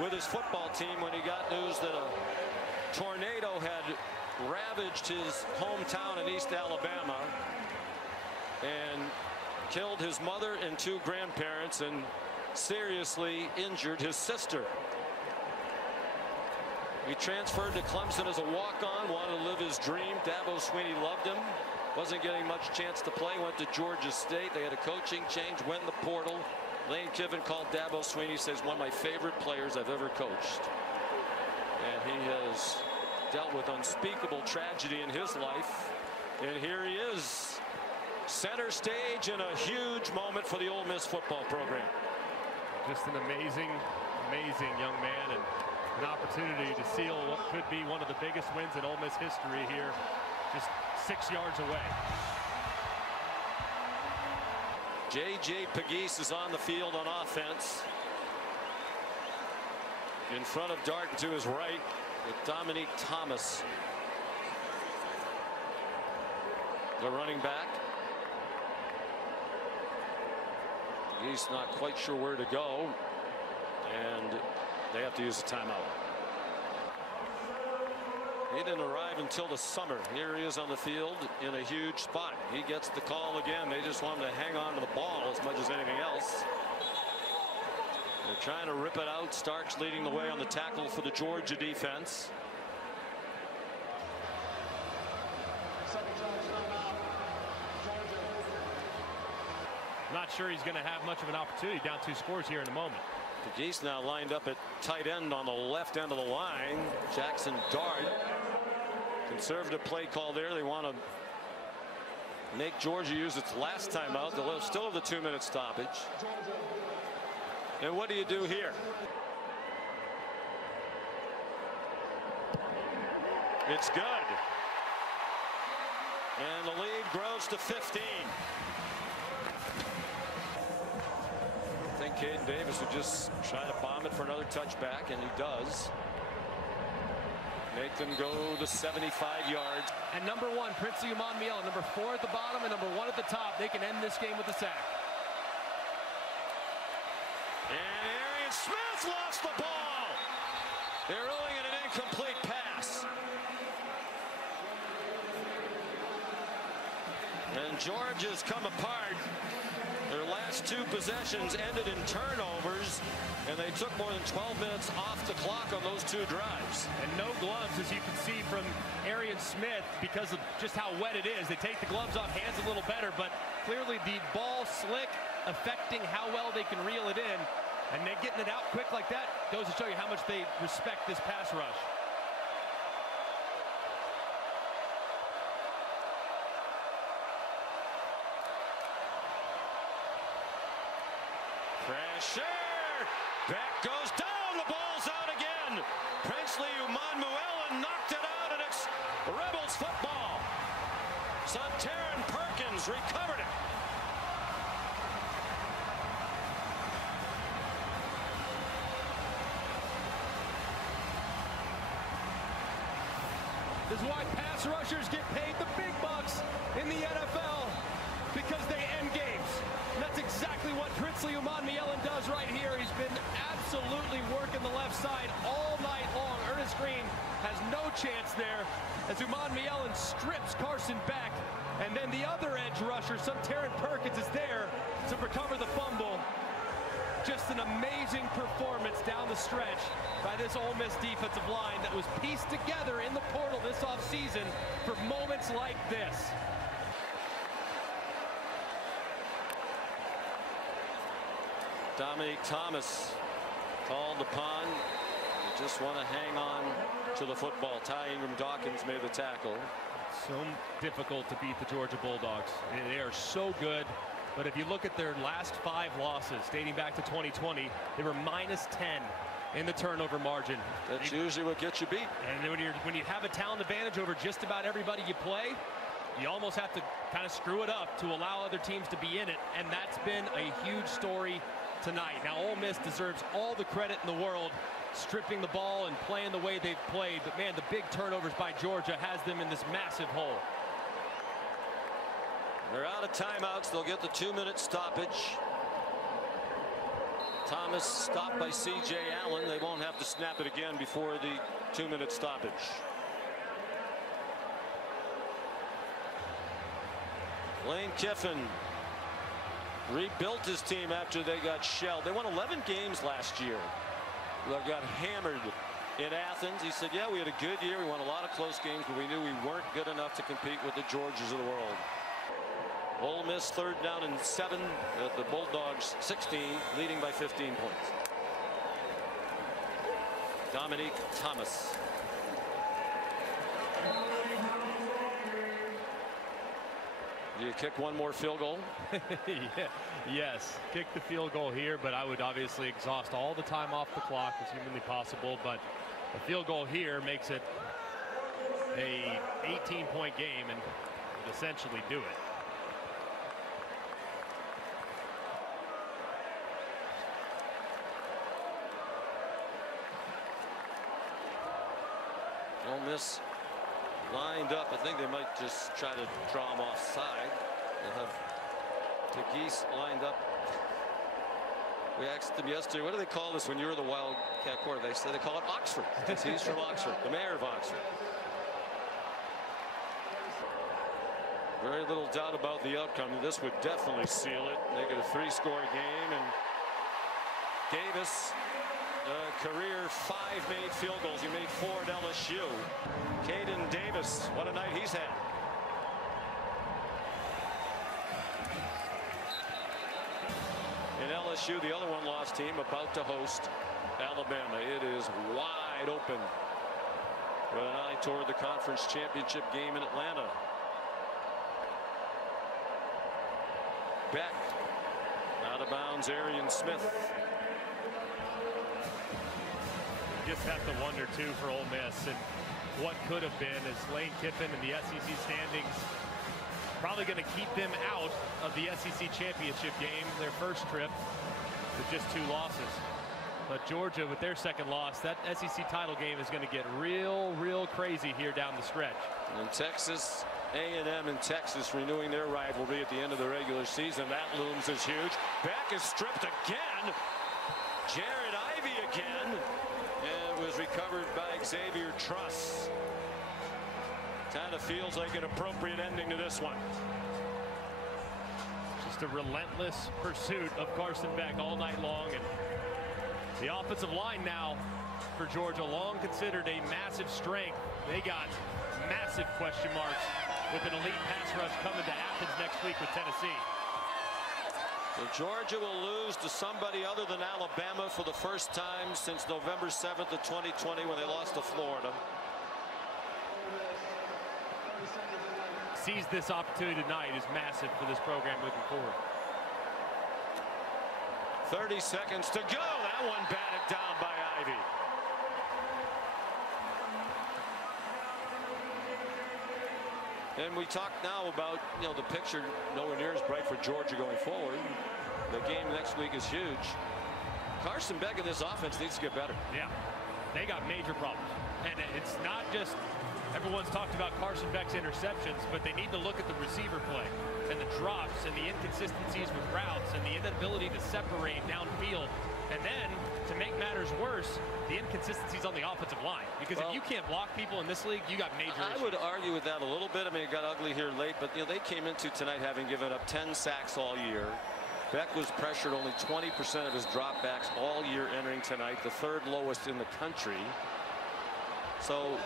with his football team when he got news that a tornado had ravaged his hometown in East Alabama and killed his mother and 2 grandparents and seriously injured his sister. He transferred to Clemson as a walk-on, wanted to live his dream. Dabo Swinney loved him. Wasn't getting much chance to play. Went to Georgia State. They had a coaching change. Went in the portal. Lane Kiffin called Dabo Swinney. Says one of my favorite players I've ever coached. And he has dealt with unspeakable tragedy in his life. And here he is, center stage in a huge moment for the Ole Miss football program. Just an amazing, amazing young man, and an opportunity to seal what could be one of the biggest wins in Ole Miss history here, just 6 yards away. J.J. Pegues is on the field on offense. In front of Dart and to his right with Dominic Thomas, the running back. Pegues not quite sure where to go, and they have to use a timeout. He didn't arrive until the summer. Here he is on the field in a huge spot. He gets the call again. They just want him to hang on to the ball as much as anything else. They're trying to rip it out. Starks leading the way on the tackle for the Georgia defense. Not sure he's going to have much of an opportunity. Down 2 scores here in a moment. Pegues now lined up at tight end on the left end of the line. Jackson Dart. Conservative play call there. They want to make Georgia use its last timeout. They'll still have the 2-minute stoppage. And what do you do here? It's good. And the lead grows to 15. I think Caden Davis would just try to bomb it for another touchback, and he does. Make them go to 75 yards. And number 1, Princely Umanmiele, number 4 at the bottom and number 1 at the top. They can end this game with a sack. And Arian Smith lost the ball. They're ruling it an incomplete pass. And Georgia's come apart. Their last 2 possessions ended in turnovers, and they took more than 12 minutes off the clock on those 2 drives. And no gloves, as you can see from Arian Smith, because of just how wet it is. They take the gloves off, hands a little better, but clearly the ball slick, affecting how well they can reel it in. And then getting it out quick like that goes to show you how much they respect this pass rush. Pressure! Back goes down. The ball's out again. Princely Umanmiele knocked it out, and it's Rebels football. Bulldogs recovered it. This is why pass rushers get paid the big bucks in the NFL, because they end games. And that's exactly what Princely Umanmielen does right here. He's been absolutely working the left side all night long. Ernest Green has no chance there as Umanmielen strips Carson Beck. And then the other edge rusher, some Terran Perkins, is there to recover the fumble. Just an amazing performance down the stretch by this Ole Miss defensive line that was pieced together in the portal this offseason for moments like this. Dominique Thomas called upon. They just want to hang on to the football. Ty Ingram Dawkins made the tackle. So difficult to beat the Georgia Bulldogs. They are so good. But if you look at their last 5 losses dating back to 2020, they were -10 in the turnover margin. That's usually what gets you beat. And when you have a talent advantage over just about everybody you play, you almost have to kind of screw it up to allow other teams to be in it. And that's been a huge story tonight. Now, Ole Miss deserves all the credit in the world, stripping the ball and playing the way they've played. But man, the big turnovers by Georgia has them in this massive hole. They're out of timeouts. They'll get the 2-minute stoppage. Thomas stopped by C.J. Allen. They won't have to snap it again before the 2-minute stoppage. Lane Kiffin rebuilt his team after they got shelled. They won 11 games last year. They got hammered in Athens. He said, yeah, we had a good year. We won a lot of close games, but we knew we weren't good enough to compete with the Georgias of the world. Ole Miss 3rd down and 7. The Bulldogs 16, leading by 15 points. Dominique Thomas. Do you kick one more field goal? Yeah, yes, kick the field goal here, but I would obviously exhaust all the time off the clock as humanly possible. But a field goal here makes it a 18-point game and would essentially do it. Ole Miss lined up. I think they might just try to draw him offside. They'll have Pegues lined up. We asked them yesterday, what do they call this when you were the Wildcat quarterback? They said they call it Oxford, because he's from Oxford, the mayor of Oxford. Very little doubt about the outcome. This would definitely seal it. Make it a 3-score game. And Davis, career 5 made field goals. He made 4 at LSU. Caden Davis, what a night he's had. In LSU, the other one-loss team about to host Alabama. It is wide open with an eye toward the conference championship game in Atlanta. Beck, out of bounds, Arian Smith. Just have to wonder too for Ole Miss and what could have been, as Lane Kiffin in the SEC standings probably going to keep them out of the SEC championship game, their first trip, with just 2 losses. But Georgia, with their 2nd loss, that SEC title game is going to get real crazy here down the stretch. And Texas A&M and Texas renewing their rivalry at the end of the regular season. That looms as huge. Beck is stripped again. Jared Ivey again. And it was recovered by Xavier Truss. Kind of feels like an appropriate ending to this one. Just a relentless pursuit of Carson Beck all night long. And the offensive line now for Georgia, long considered a massive strength. They got massive question marks with an elite pass rush coming to Athens next week with Tennessee. So Georgia will lose to somebody other than Alabama for the first time since November 7th of 2020 when they lost to Florida. Seize this opportunity tonight is massive for this program moving forward. 30 seconds to go. That one batted down by Ivey. And we talk now about, the picture nowhere near as bright for Georgia going forward. The game next week is huge. Carson Beck in this offense needs to get better. Yeah, they got major problems. And it's not just, everyone's talked about Carson Beck's interceptions, but they need to look at the receiver play and the drops and the inconsistencies with routes and the inability to separate downfield. And then, to make matters worse, the inconsistencies on the offensive line. Because if you can't block people in this league, you got major issues. I would argue with that a little bit. I mean, it got ugly here late, but they came into tonight having given up 10 sacks all year. Beck was pressured only 20% of his dropbacks all year entering tonight, the third lowest in the country. So,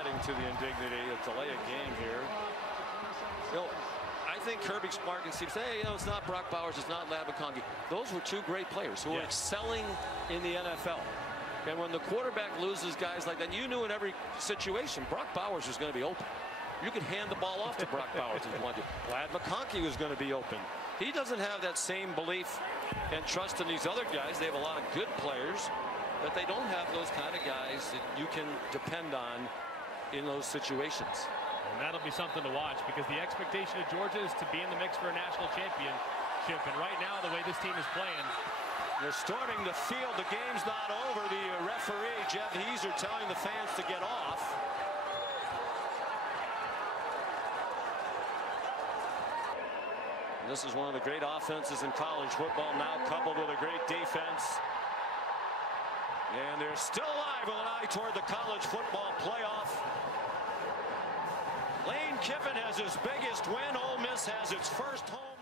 adding to the indignity, a delay of game here. I think Kirby Smart can say, it's not Brock Bowers, it's not Ladd McConkey. Those were two great players who are excelling in the NFL. And when the quarterback loses guys like that, you knew in every situation, Brock Bowers was going to be open. You could hand the ball off to Brock Bowers if you wanted to. Ladd McConkey was going to be open. He doesn't have that same belief and trust in these other guys. They have a lot of good players, but they don't have those kind of guys that you can depend on in those situations. And that'll be something to watch, because the expectation of Georgia is to be in the mix for a national championship. And right now, the way this team is playing, they're storming the field. The game's not over. The referee, Jeff Heeser, telling the fans to get off. This is one of the great offenses in college football, now coupled with a great defense. And they're still alive with an eye toward the college football playoff. Lane Kiffin has his biggest win. Ole Miss has its first home.